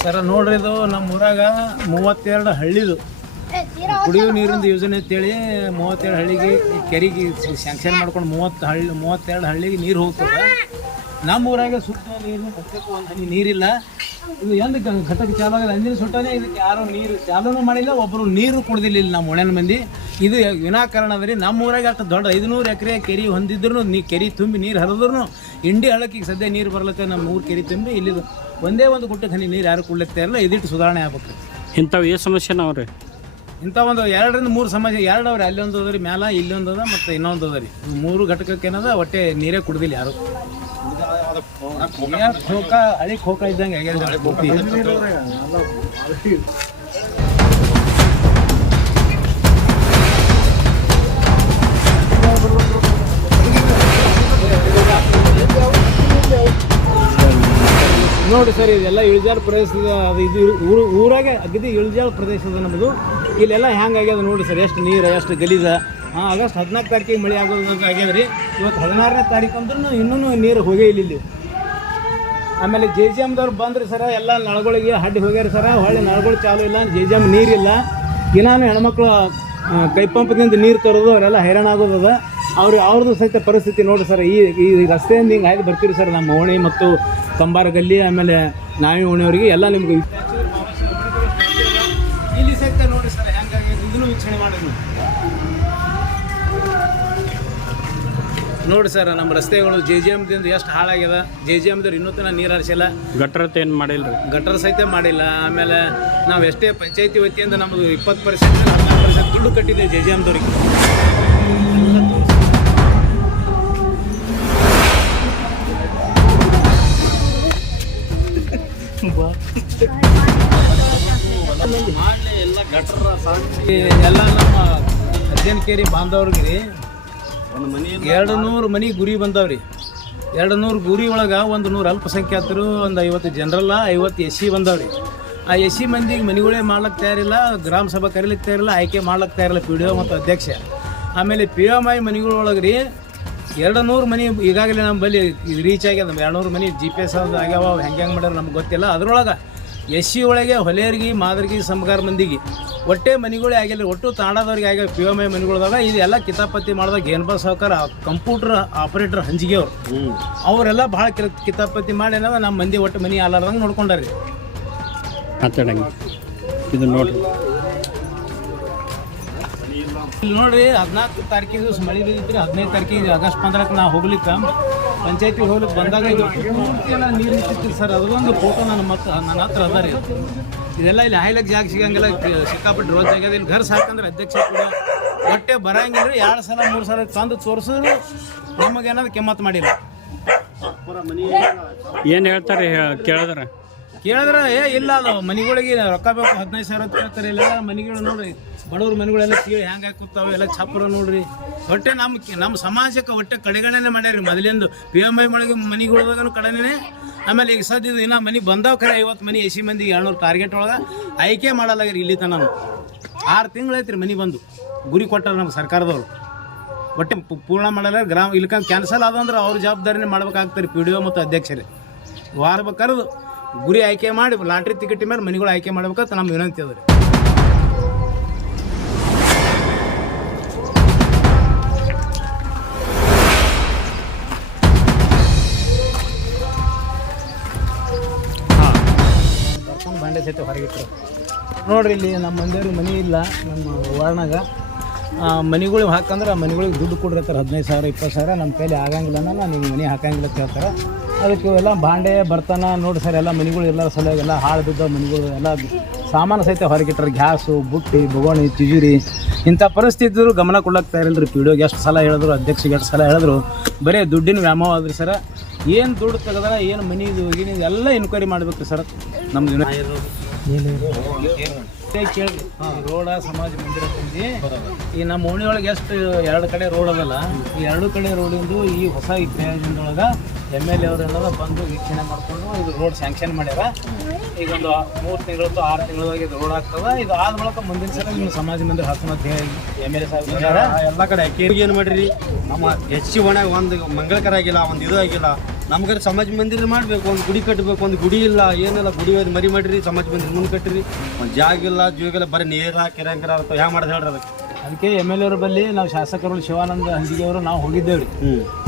ಸರ ನೋಡ್ರಿ, ಇದು ನಮ್ಮ ಊರಾಗ 32 ಹಳ್ಳಿದು ಕುಡಿಯೋ ನೀರಿನ ಯೋಜನೆ ಅಂತೇಳಿ 32 ಹಳ್ಳಿಗೆ ಕೆರೆಗೆ ಸ್ಯಾಂಕ್ಷನ್ ಮಾಡ್ಕೊಂಡು 32 ಹಳ್ಳಿಗೆ ನೀರು ಹೋಗ್ತದೆ. ನಮ್ಮ ಊರಾಗ ಸುತ್ತ ನೀರಿನ ಘಟಕಕ್ಕೆ ಒಂದು ಹನಿ ನೀರಿಲ್ಲ. ಇದು ಎಂದು ಘಟಕ ಚಾಲು ಆಗಿದೆ ಅಂದಿನ ಸುಟ್ಟನೇ ಇದಕ್ಕೆ ಯಾರು ನೀರು ಚಾಲೂ ಮಾಡಿಲ್ಲ, ಒಬ್ಬರು ನೀರು ಕುಡ್ದಿಲ್ಲ ಇಲ್ಲಿ ನಮ್ಮ ಒಣನ ಮಂದಿ. ಇದು ವಿನಾಕಾರಣ ಅದ್ರಿ. ನಮ್ಮ ಊರಾಗ ಅಷ್ಟು ದೊಡ್ಡ 500 ಎಕರೆ ಕೆರೆ ಹೊಂದಿದ್ರು ಕೆರೆ ತುಂಬಿ ನೀರು ಹರಿದ್ರು ಇಂಡಿ ಹಳ್ಳಕ್ಕೆ ಈಗ ಸದ್ಯ ನೀರು ಬರ್ಲಿಕ್ಕೆ ನಮ್ಮ ಊರು ಕೆರೆ ತುಂಬಿ ಇಲ್ಲಿ ಒಂದೇ ಒಂದು ಗುಟ್ಟಕ್ಕೆ ಹನಿ ನೀರು ಯಾರು ಕುಡ್ಲಿಕ್ಕೆ ಇಲ್ಲ. ಇದಿಟ್ಟು ಸುಧಾರಣೆ ಆಗ್ಬೇಕು. ಇಂಥವು ಏನು ಸಮಸ್ಯೆ ನಾವ್ರಿ? ಇಂಥ ಒಂದು 2 ರಿಂದ 3 ಸಮಸ್ಯೆ 2 ಅವ್ರಿ. ಅಲ್ಲೊಂದು ಅದ ರೀ ಮ್ಯಾಲ, ಇಲ್ಲೊಂದು ಅದ ಮತ್ತು ಇನ್ನೊಂದು ಅದ ರೀ. 3 ಘಟಕಕ್ಕೆ ಏನದ ಒಟ್ಟೆ ನೀರೇ ಕುಡ್ದಿಲ್ಲ ಯಾರು. ಖೋಖ ಹಳಿ ಖೋಖ ಇದ್ದಂಗೆ ಆಗ್ಯದ. ನೋಡಿ ಸರ್, ಇದೆಲ್ಲ ಇಳಿಜಾರು ಪ್ರದೇಶದ ಅದು ಇದು ಊರಾಗೆ ಅಗದಿ ಇಳಿಜಾರು ಪ್ರದೇಶದ ನಮ್ಮದು. ಇಲ್ಲೆಲ್ಲ ಹ್ಯಾಂಗೆ ಆಗ್ಯದ ನೋಡಿ ಸರ್, ಎಷ್ಟು ನೀರು ಎಷ್ಟು ಗಲೀಜ. ಆಗಸ್ಟ್ 14 ತಾರೀಕಿಗೆ ಮಳೆ ಆಗೋದು ಅಂತ ಆಗ್ಯದ ರೀ. ಇವತ್ತು 16ನೇ ತಾರೀಕು ಅಂದ್ರೂ ಇನ್ನೂ ನೀರು ಹೋಗೇ ಇಲ್ಲಿ. ಆಮೇಲೆ JJMದವ್ರು ಬಂದ್ರಿ ಸರ, ಎಲ್ಲ ನಳಗಳಿಗೆ ಅಡ್ಡಿ ಹೋಗ್ಯಾರ ಸರ. ಹೊಳ್ಳಿ ನಳಗಳು ಚಾಲು ಇಲ್ಲ, JJM ನೀರಿಲ್ಲ. ದಿನಾನು ಹೆಣ್ಮಕ್ಳು ಕೈ ಪಂಪ್ದಿಂದ ನೀರು ತರೋದು, ಅವರೆಲ್ಲ ಹೈರಾಣ ಆಗೋದದ. ಅವ್ರದ್ದು ಸಹಿತ ಪರಿಸ್ಥಿತಿ ನೋಡಿ ಸರ್. ಈ ರಸ್ತೆಯಿಂದ ಹಿಂಗೆ ಹಾಗೆ ಬರ್ತೀರಿ ಸರ್, ನಮ್ಮ ಓಣಿ ಮತ್ತು ಕಂಬಾರ ಗಲ್ಲಿ ಆಮೇಲೆ ನಾವಿ ಓಣಿಯವರಿಗೆ ಎಲ್ಲ ನಿಮ್ಗೆ ಇಲ್ಲಿ ಸಹಿತ ನೋಡಿ ಸರ್ ಹೆಂಗಾಗಿ ಇದನ್ನು ವೀಕ್ಷಣೆ ಮಾಡಿದ್ವಿ ನೋಡಿ ಸರ್. ನಮ್ಮ ರಸ್ತೆಗಳು JJMದಿಂದ ಎಷ್ಟು ಹಾಳಾಗ್ಯದ. JJMದವ್ರು ಇನ್ನೂ ತನಕ ನೀರು ಹರಿಸಿಲ್ಲ. ಗಟ್ರತೆ ಏನು ಮಾಡಿಲ್ಲ ರೀ? ಗಟರ್ ಸಹಿತ ಮಾಡಿಲ್ಲ. ಆಮೇಲೆ ನಾವು ಎಷ್ಟೇ ಪಂಚಾಯತಿ ವತಿಯಿಂದ ನಮ್ಮದು 20% 16% ದುಡ್ಡು ಕಟ್ಟಿದೆ JJMದವ್ರಿಗೆ. ಎಲ್ಲ ನಮ್ಮ ಹರಿಜನಕೇರಿ ಬಾಂಧವ್ರಿಗೆ ರೀ 200 ಮನೆ ಗುರಿ ಬಂದವ್ರಿ. 200 ಗುರಿ ಒಳಗೆ 100 ಅಲ್ಪಸಂಖ್ಯಾತರು, ಒಂದು 50 ಜನರಲ್ಲ, 50 SC ಬಂದವ್ರಿ. ಆ SC ಮಂದಿಗೆ ಮನೆಗಳೇ ಮಾಡ್ಲಿಕ್ಕೆ ತಯಾರಿಲ್ಲ, ಗ್ರಾಮ ಸಭಾ ಕರೀಲಿಕ್ಕೆ ತಯಾರಿಲ್ಲ, ಆಯ್ಕೆ ಮಾಡ್ಲಿಕ್ಕೆ ತಯಾರಿಲ್ಲ PDO ಮತ್ತು ಅಧ್ಯಕ್ಷ. ಆಮೇಲೆ PMI ಮನೆಗಳೊಳಗೆ ರೀ 200 ಮನೆ ಈಗಾಗಲೇ ನಮ್ಮ ಬಳಿ ರೀಚ್ ಆಗ್ಯದ. 200 ಮನೆ GPS ಆಗ್ಯಾವ. ಹೆಂಗೆ ಮಾಡ್ಯಾರ ನಮ್ಗೆ ಗೊತ್ತಿಲ್ಲ. ಅದ್ರೊಳಗೆ SC ಒಳಗೆ ಹೊಲೆಯರಿಗೆ, ಮಾದರಿಗೆ, ಸಮಗಾರ ಮಂದಿಗೆ ಒಟ್ಟೆ ಮನೆಗಳೇ ಆಗಿಲ್ಲ. ಒಟ್ಟು ತಾಂಡದವ್ರಿಗೆ ಆಗ್ಯಾವ PMI ಮನೆಗಳದಾಗ. ಇದೆಲ್ಲ ಕಿತಾಪತಿ ಮಾಡಿದಾಗ ಏನಪ್ಪ ಸಾವುಕಾರ ಕಂಪ್ಯೂಟರ್ ಆಪರೇಟರ್ ಹಂಜಿಗೆ ಅವರೆಲ್ಲ ಭಾಳ ಕಿತಾಪತಿ ಮಾಡಿ ನಮ್ಮ ಮಂದಿ ಒಟ್ಟು ಮನೆ ಆಲಾರ್ದಂಗೆ ನೋಡ್ಕೊಂಡಾರಿ. ಮಾತಾಡಂಗೆ ಇದು ನೋಡ್ರಿ, ಇಲ್ಲಿ ನೋಡ್ರಿ 14 ತಾರೀಕಿಗೆ ದಿವಸ ಮಳೆ ಬಿದ್ದಿತ್ತು. 15 ತಾರೀಕಿಗೆ ಆಗಸ್ಟ್ 15ಕ್ಕೆ ನಾವು ಹೋಗ್ಲಿಕ್ಕೆ ಪಂಚಾಯತಿಗೆ ಹೋಗ್ಲಿಕ್ಕೆ ಬಂದಾಗ ಇದು ಎಲ್ಲ ನೀರು ನಿಂತಿತ್ತು ಸರ್. ಅದರೊಂದು ಫೋಟೋ ನನ್ನ ಹತ್ರ ಅದ ರೀ. ಇದೆಲ್ಲ ಇಲ್ಲಿ ಹಾಯ್ಲಕ್ಕೆ ಜಾಗ ಸಿಗಂಗಿಲ್ಲ, ಸಿಕ್ಕಾಪಟ್ಟೆ ರೋಜ್ ಆಗ್ಯದ. ಇಲ್ಲಿ ಘರ್ ಸಾಕಂದ್ರೆ ಅಧ್ಯಕ್ಷ ಕೂಡ ಒಟ್ಟೆ ಬರಂಗಿಲ್ಲ ರೀ. 2 ಸಲ 3 ಸಲ ತಂದು ತೋರಿಸಿದ್ರು ನಮಗೇನಾದ್ರು ಕೆಮ್ಮತ್ತು ಮಾಡಿಲ್ಲ. ಏನು ಹೇಳ್ತಾರೆ ಕೇಳಿದ್ರೆ ಇಲ್ಲ ಅದು ಮನೆಗಳಿಗೆ ರೊಕ್ಕ ಬೇಕು 15,000 ಅಂತ ಕೇಳ್ತಾರೆ. ಇಲ್ಲ ಮನೆಗಳು ನೋಡ್ರಿ, ಬಡವ್ರ ಮನೆಗಳೆಲ್ಲ ಕೀಳಿ ಹ್ಯಾಂಗೆ ಹಾಕುತ್ತಾವೆ, ಎಲ್ಲ ಛಾಪುರ ನೋಡ್ರಿ. ಒಟ್ಟೆ ನಮ್ಮ ಸಮಾಜಕ್ಕೆ ಒಟ್ಟೆ ಕಡೆಗಣನೆ ಮಾಡ್ಯಾರಿ. ಮೊದಲಿಂದು PMI ಮನೆಗಳದಾಗೂ ಕಡೆನೇ. ಆಮೇಲೆ ಈಗ ಸದ್ಯದ ಇನ್ನೂ ಮನೆ ಬಂದಾವ ಖರೆ 50 ಮನೆ SC ಮಂದಿಗೆ 200 ಟಾರ್ಗೆಟ್ ಒಳಗೆ ಆಯ್ಕೆ ಮಾಡಲಾಗ್ಯಾರ. ಇಲ್ಲಿ ತನಕ 6 ತಿಂಗಳು ಐತ್ರಿ ಮನೆ ಬಂದು. ಗುರಿ ಕೊಟ್ಟಾರ ನಮ್ಮ ಸರ್ಕಾರದವರು. ಒಟ್ಟು ಪೂರ್ಣ ಮಾಡಲ್ಲ ಗ್ರಾಮ ಇಲ್ಕಂದ್ರೆ ಕ್ಯಾನ್ಸಲ್ ಆದಂದ್ರೆ ಅವ್ರ ಜವಾಬ್ದಾರಿನೇ ಮಾಡ್ಬೇಕಾಗ್ತಾರೆ ಪಿ ಡಿ ಒ ಮತ್ತು ಅಧ್ಯಕ್ಷರೇ. ವಾರ ಕರೆದು ಗುರಿ ಆಯ್ಕೆ ಮಾಡಿ ಲಾಟ್ರಿ ಟಿಕೆಟ್ ಮೇಲೆ ಮನೆಗಳು ಆಯ್ಕೆ ಮಾಡ್ಬೇಕಂತ ನಮ್ಮ ವಿನಂತಿ ಅದ ರೀ. ಬರ್ಕೊಂಡು ಬಾಂಡೆ ಸಹಿತ ಹೊರಗಿಟ್ಟರು ನೋಡ್ರಿ. ಇಲ್ಲಿ ನಮ್ಮ ಮಂದಿಯವ್ರಿಗೆ ಮನೆ ಇಲ್ಲ ನಮ್ಮ ವಾರ್ಡ್ನಾಗ. ಮನೆಗಳು ಹಾಕಂದ್ರೆ ಮನೆಗಳಿಗೆ ದುಡ್ಡು ಕೊಡಿರ್ತಾರೆ 15,000 20,000. ನಮ್ಮ ಕೈಲಿ ಆಗಂಗಿಲ್ಲ ನೀವು ಮನೆ ಹಾಕಂಗಿಲ್ಲ ಅಂತ ಹೇಳ್ತಾರೆ. ಅದಕ್ಕೆ ಎಲ್ಲ ಬಾಂಡೆ ಬರ್ತಾನೆ ನೋಡಿ ಸರ್, ಎಲ್ಲ ಮನೆಗಳು ಎಲ್ಲರ ಸಲುವಾಗಿ ಎಲ್ಲ ಹಾಳು ಬಿದ್ದ ಮನೆಗಳು ಎಲ್ಲ ಸಾಮಾನು ಸಹಿತ ಹೊರಗಿಟ್ಟಾರೆ. ಗ್ಯಾಸು, ಬುಟ್ಟಿ, ಬೊಗೋಣಿ, ತಿಜುರಿ ಇಂಥ ಪರಿಸ್ಥಿತಿ ಗಮನ ಕೊಡ್ಲಕ್ಕೆ ತಯಾರಿಲ್ಲ ರೀ. ಪಿ ಡಿ ಒಗೆ ಎಷ್ಟು ಸಲ ಹೇಳಿದ್ರು, ಅಧ್ಯಕ್ಷಗೆ ಎಷ್ಟು ಸಲ ಹೇಳಿದ್ರು, ಬರೀ ದುಡ್ಡಿನ ವ್ಯಾಮೋಹ ಆದ್ರಿ ಸರ್. ಏನು ದುಡ್ಡು ತೆಗೆದ್ರೆ ಏನು ಮನೆದು ಏನಿದು ಎಲ್ಲ ಇನ್ಕ್ವೈರಿ ಮಾಡ್ಬೇಕು ರೀ ಸರ್. ನಮ್ದು ಕೇಳಿ ರೋಡ ಸಮಾಜ ಮಂದಿರ ತಂದು ಈ ನಮ್ಮ ಓಣಿ ಒಳಗೆ ಎಷ್ಟು 2 ಕಡೆ ರೋಡ್ ಅದಲ್ಲ, ಈ 2 ಕಡೆ ರೋಡಿಂದು ಈ ಹೊಸ ಪ್ರಯೋಜನದೊಳಗೆ MLA ಅವರೆಲ್ಲ ಬಂದು ವೀಕ್ಷಣೆ ಮಾಡಿಕೊಂಡು ಇದು ರೋಡ್ ಸ್ಯಾಂಕ್ಷನ್ ಮಾಡ್ಯಾರ. ಈಗ ಒಂದು 3 ತಿಂಗಳು 6 ತಿಂಗಳೊಳಗೆ ಇದು ರೋಡ್ ಆಗ್ತದೆ. ಇದು ಆದ ಬಳಿಕ ಮುಂದಿನ ಸಲ ನಿಮ್ಮ ಸಮಾಜ ಮಂದಿರ ಹಾಕೋದು MLA ಸಾಹೇಬ್ ಎಲ್ಲ ಕಡೆ ಕೇರಿಗೆ ಏನು ಮಾಡಿರಿ. ನಮ್ಮ ಹೆಚ್ಚು ಒಣಗ ಒಂದು ಮಂಗಳಕರ ಆಗಿಲ್ಲ, ಒಂದು ಇದು ಆಗಿಲ್ಲ. ನಮ್ಗಾರ ಸಮಾಜ ಮಂದಿರ ಮಾಡಬೇಕು, ಒಂದು ಗುಡಿ ಕಟ್ಟಬೇಕು. ಒಂದು ಗುಡಿ ಇಲ್ಲ, ಏನಿಲ್ಲ. ಗುಡಿ ಮರಿ ಮಾಡಿರಿ, ಸಮಾಜ ಮಂದಿರ ಮುಂದೆ ಕಟ್ಟಿರಿ. ಒಂದು ಜಾಗ ಇಲ್ಲ, ಜೀವಗಿಲ್ಲ, ಬರೀ ನೀರು ಕೆರೆಂಕರ ಅಂತ ಹ್ಯಾಂಗ ಮಾಡೋದು ಹೇಳ್ರಿ. ಅದಕ್ಕೆ MLA ಅವ್ರ ಬಳಿ ನಾವು ಶಾಸಕರು ಶಿವಾನಂದ ಹಂಜಿಗೆ ಅವರು ನಾವು ಹೋಗಿದ್ದೇವ್ರಿ.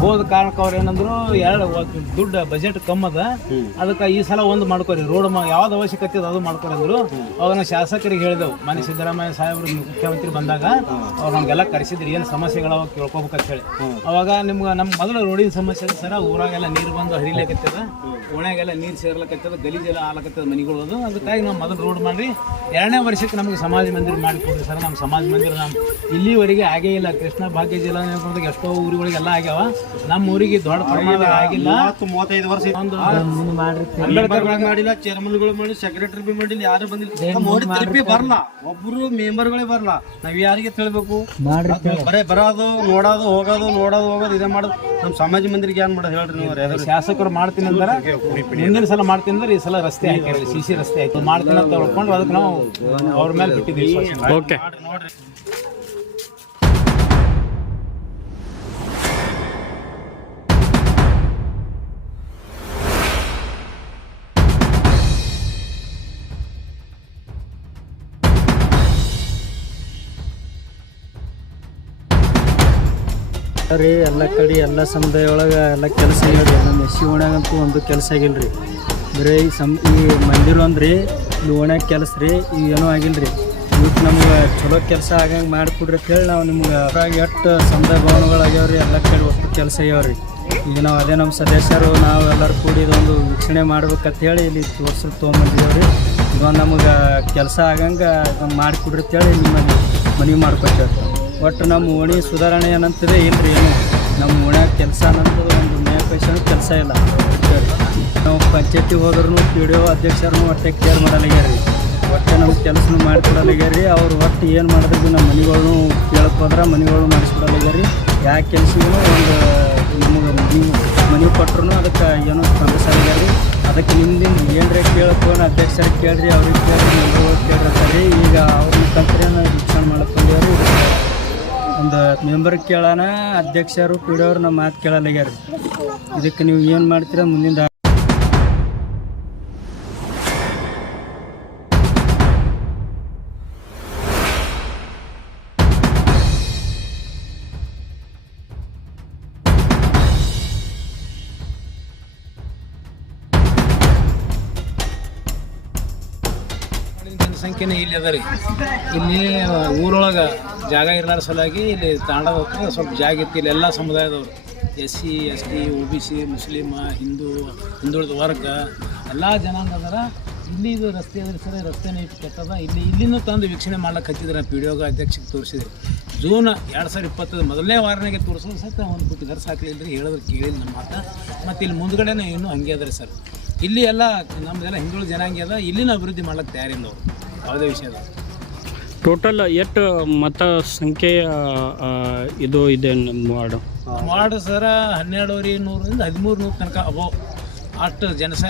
ಹೋದ ಕಾರಣಕ್ಕೆ ಅವ್ರು ಏನಂದ್ರು 2 ದುಡ್ಡು ಬಜೆಟ್ ಕಮ್ಮಿ ಅದ, ಅದಕ್ಕೆ ಈ ಸಲ ಒಂದು ಮಾಡ್ಕೊರಿ ರೋಡ್ ಯಾವ್ದು ಅವಶ್ಯಕತೆ ಅದು ಮಾಡ್ಕೊರಿ ಅಂದ್ರು. ಅವಾಗ ನಾವು ಶಾಸಕರಿಗೆ ಹೇಳಿದೆವು, ಮನೆ ಸಿದ್ದರಾಮಯ್ಯ ಸಾಹೇಬ್ರು ಮುಖ್ಯಮಂತ್ರಿ ಬಂದಾಗ ಅವ್ರು ನಮಗೆಲ್ಲ ಕರೆಸಿದ್ರಿ ಏನು ಸಮಸ್ಯೆಗಳು ಅವಾಗ ಕೇಳ್ಕೊಬೇಕಂತ ಹೇಳಿ. ಅವಾಗ ನಿಮ್ಗೆ ನಮ್ಮ ಮೊದಲು ರೋಡಿನ ಸಮಸ್ಯೆ ಸರ, ಊರಾಗೆಲ್ಲ ನೀರು ಬಂದು ಹರಿಲಿಕತ್ತದ, ಓಣ್ಯಾಗೆಲ್ಲ ನೀರು ಸೇರ್ಲಕತ್ತದ, ಗಲೀಜೆಲ್ಲ ಆಲಕತ್ತದ ಮನೆಗಳು. ಅದು ಅದಕ್ಕಾಗಿ ನಾವು ಮೊದಲು ರೋಡ್ ಮಾಡ್ರಿ, 2ನೇ ವರ್ಷಕ್ಕೆ ನಮಗೆ ಸಮಾಜ ಮಂದಿರ ಮಾಡಿಕೊಡ್ರಿ ಸರ್. ನಮ್ಮ ಸಮಾಜ ಮಂದಿರ ನಮ್ಮ ಇಲ್ಲಿವರೆಗೆ ಆಗೇ ಇಲ್ಲ. ಕೃಷ್ಣ ಭಾಗ್ಯ ಜಿಲ್ಲಾ ಎಷ್ಟೋ ಊರುಗಳಿಗೆಲ್ಲ ಆಗ್ಯಾವ, ನಮ್ಮ ಊರಿಗೆ ದೊಡ್ಡ ಪ್ರಮಾಣದಾಗ ಆಗಿಲ್ಲ. 35 ವರ್ಷ ಒಂದು ಅಂಬೇಡ್ಕರ್ ಮಾಡಿಲ್ಲ, ಚೇರ್ಮನ್ಗಳು ಮಾಡಿ, ಸೆಕ್ರೆಟರಿ ಬಿ ಮಾಡಿಲ್ಲ, ಯಾರು ಬಂದಿಲ್ಲ. ಮೋದಿ ತಲುಪಿ ಬರಲ್ಲ, ಒಬ್ರು ಮೆಂಬರ್ಗಳೇ ಬರಲ್ಲ. ನಾವ್ ಯಾರಿಗೆ ತಿಳ್ಬೇಕು? ಬರೇ ಬರೋದು, ನೋಡೋದು, ಹೋಗೋದು ಇದೇ ಮಾಡೋದು. ನಮ್ಮ ಸಮಾಜ ಮಂದಿರಿಗೆ ಏನ್ ಮಾಡೋದು ಹೇಳ್ರಿ ನೀವು? ಶಾಸಕರು ಮಾಡ್ತೀನಿ ಅಂದ್ರೆ ಮುಂದಿನ ಸಲ ಮಾಡ್ತೀನಿ ಅಂದ್ರೆ ಈ ಸಲ ರಸ್ತೆ ಹಾಕಿರಲಿ, CC ರಸ್ತೆ ಹಾಕಿ ಮಾಡ್ತೀನಿ ಅಂತ ಹೇಳ್ಕೊಂಡು ಅದಕ್ಕೆ ನಾವು ಅವ್ರ ಮೇಲೆ ಬಿಟ್ಟಿದ್ದೀವಿ. ಓಕೆ. ನೋಡ್ರಿ ರೀ ಎಲ್ಲ ಕಡೆ ಎಲ್ಲ ಸಮುದಾಯ ಒಳಗೆ ಎಲ್ಲ ಕೆಲಸ ಹೇಳ್ರಿ. ನಮ್ಮ ಎಸ್ಸಿ ಓಣ್ಯಾಗಂತೂ ಒಂದು ಕೆಲಸ ಆಗಿಲ್ಲ ರೀ. ಬರೀ ಈ ಮಂದಿರ ಅಂದ್ರಿ, ಈ ಓಣ್ಯಾಗ ಕೆಲಸ ರೀ, ಈಗ ಏನೂ ಆಗಿಲ್ಲ ರೀ. ಇವತ್ತು ನಮ್ಗೆ ಚಲೋ ಕೆಲಸ ಆಗಂಗೆ ಮಾಡಿಕೊಡ್ರಿ ಅಂತ ಹೇಳಿ ನಾವು ನಿಮ್ಗೆ ಎಷ್ಟು ಸಮುದಾಯ ಭವನಗಳಾಗ್ಯಾವ ರೀ, ಎಲ್ಲ ಕಡೆ ಒಟ್ಟು ಕೆಲಸ ಆಗ್ಯಾವ ರೀ. ಈಗ ನಾವು ಅದೇ ನಮ್ಮ ಸದಸ್ಯರು ನಾವು ಎಲ್ಲರೂ ಕೂಡಿ ಇದೊಂದು ವೀಕ್ಷಣೆ ಮಾಡ್ಬೇಕಂತ ಹೇಳಿ ಇಲ್ಲಿ ತೋರ್ಸಲು ತೊಗೊಂಬಂದಿದ್ದೇವೆ ರೀ. ಇದೊಂದು ನಮಗೆ ಕೆಲಸ ಆಗಂಗೆ ಮಾಡಿಕೊಡ್ರಿ ಅಂತೇಳಿ ನಿಮ್ಮಲ್ಲಿ ಮನವಿ ಮಾಡ್ಕೊತೇವೆ. ಒಟ್ಟು ನಮ್ಮ ಓಣಿ ಸುಧಾರಣೆ ಏನಂತದೆ ಇಲ್ಲರಿ, ಏನು ನಮ್ಮ ಓಣ್ಯಾಗ ಕೆಲಸ ಅನ್ನೋದು ಒಂದು ನ್ಯಾಯ ಕೆಲಸ ಇಲ್ಲ. ನಾವು ಪಂಚಾಯತಿಗೆ ಹೋದ್ರೂ PDO ಅಧ್ಯಕ್ಷರನ್ನು ಒಟ್ಟೆ ಕೇರ್ ಮಾಡಲಾಗ್ಯಾರ. ಒಟ್ಟೆ ನಮ್ಗೆ ಕೆಲಸನೂ ಮಾಡಿಕೊಡಲಾಗ್ಯಾರ. ಅವ್ರು ಒಟ್ಟು ಏನು ಮಾಡಿದ್ರು ನಮ್ಮ ಮನೆಗಳನ್ನು ಕೇಳಕ್ಕೆ ಹೋದ್ರೆ ಮನೆಗಳು ಮಾಡಿಸ್ಕೊಡಲಾಗ್ಯಾರ. ಯಾವ ಕೆಲಸಗೂ ಒಂದು ನಮಗೆ ಮನೆ ಕೊಟ್ಟರು ಅದಕ್ಕೆ ಏನೋ ಸ್ಪಂದಿಸಲಾಗ್ಯಾರ. ಅದಕ್ಕೆ ನಿಮ್ದಿಂದ ಏನರೇ ಕೇಳಕ್ಕೆ ಅಧ್ಯಕ್ಷರಿಗೆ ಕೇಳ್ರಿ, ಅವ್ರಿಗೆ ಕೇಳ್ರಿ, ಮೆಂಬರ್ಗಳು ಕೇಳಿರ್ತಾರೆ. ಈಗ ಅವ್ರ ಮುಖಾಂತರ ವೀಕ್ಷಣೆ ಮಾಡಕ್ಕೆ ಒಂದು ಮೆಂಬರ್ ಕೇಳೋಣ, ಅಧ್ಯಕ್ಷರು PDO ಅವ್ರು ನಮ್ಮ ಮಾತು ಕೇಳಲಾಗ್ಯಾರ. ಇದಕ್ಕೆ ನೀವು ಏನು ಮಾಡ್ತೀರಾ ಮುಂದಿನ ಜನಸಂಖ್ಯೆನೇ ಇಲ್ಲಿ ಅದ ರೀ. ಇಲ್ಲಿ ಊರೊಳಗೆ ಜಾಗ ಇರಲಾರ ಸಲುವಾಗಿ ಇಲ್ಲಿ ತಾಂಡದ ಹತ್ರ ಸ್ವಲ್ಪ ಜಾಗ ಇತ್ತು. ಇಲ್ಲಿ ಎಲ್ಲ ಸಮುದಾಯದವರು SC ST OBC ಮುಸ್ಲಿಮ ಹಿಂದುಳಿದ ವರ್ಗ ಎಲ್ಲ ಜನಾಂಗ ಅದರ. ಇಲ್ಲಿ ಇದು ರಸ್ತೆ ಅದ್ರಿ ಸರ್, ರಸ್ತೆನೇ ಇಟ್ಟು ಕೆಟ್ಟದ. ಇಲ್ಲಿನೂ ತಂದು ವೀಕ್ಷಣೆ ಮಾಡ್ಲಿಕ್ಕೆ ಹಚ್ಚಿದ್ರೆ PDO ಅಧ್ಯಕ್ಷಕ್ಕೆ ತೋರಿಸಿದ್ರಿ. ಜೂನ್ 2020 ಮೊದಲನೇ ವಾರನಾಗೆ ತೋರಿಸೋದು ಸಹಿತ ಒಂದು ಬಿಟ್ಟು ಗರ್ಸ್ ಹಾಕಲಿಲ್ಲ ರೀ. ಹೇಳಿದ್ರೆ ಕೇಳಿಲ್ಲ ನಮ್ಮ ಮಾತು. ಮತ್ತು ಇಲ್ಲಿ ಮುಂದ್ಗಡೆನೇ ಇನ್ನೂ ಹಂಗೆ ಅದ ರೀ ಸರ್. ಇಲ್ಲಿ ಎಲ್ಲ ನಮ್ಮದೆಲ್ಲ ಹಿಂದುಳಿದ ಜನಾಂಗ ಅದ. ಇಲ್ಲಿನ ಅಭಿವೃದ್ಧಿ ಮಾಡ್ಲಿಕ್ಕೆ ತಯಾರಿಲ್ಲ ಅವರು ಯಾವುದೇ ವಿಷಯದ. ಟೋಟಲ್ ಎಷ್ಟು ಮತ ಸಂಖ್ಯೆಯ ಇದು ಇದೆ ನಮ್ಮ ವಾರ್ಡ್ ಸರ 12,100ರಿಂದ 1300 ತನಕ ಅಬೋ ಅಷ್ಟು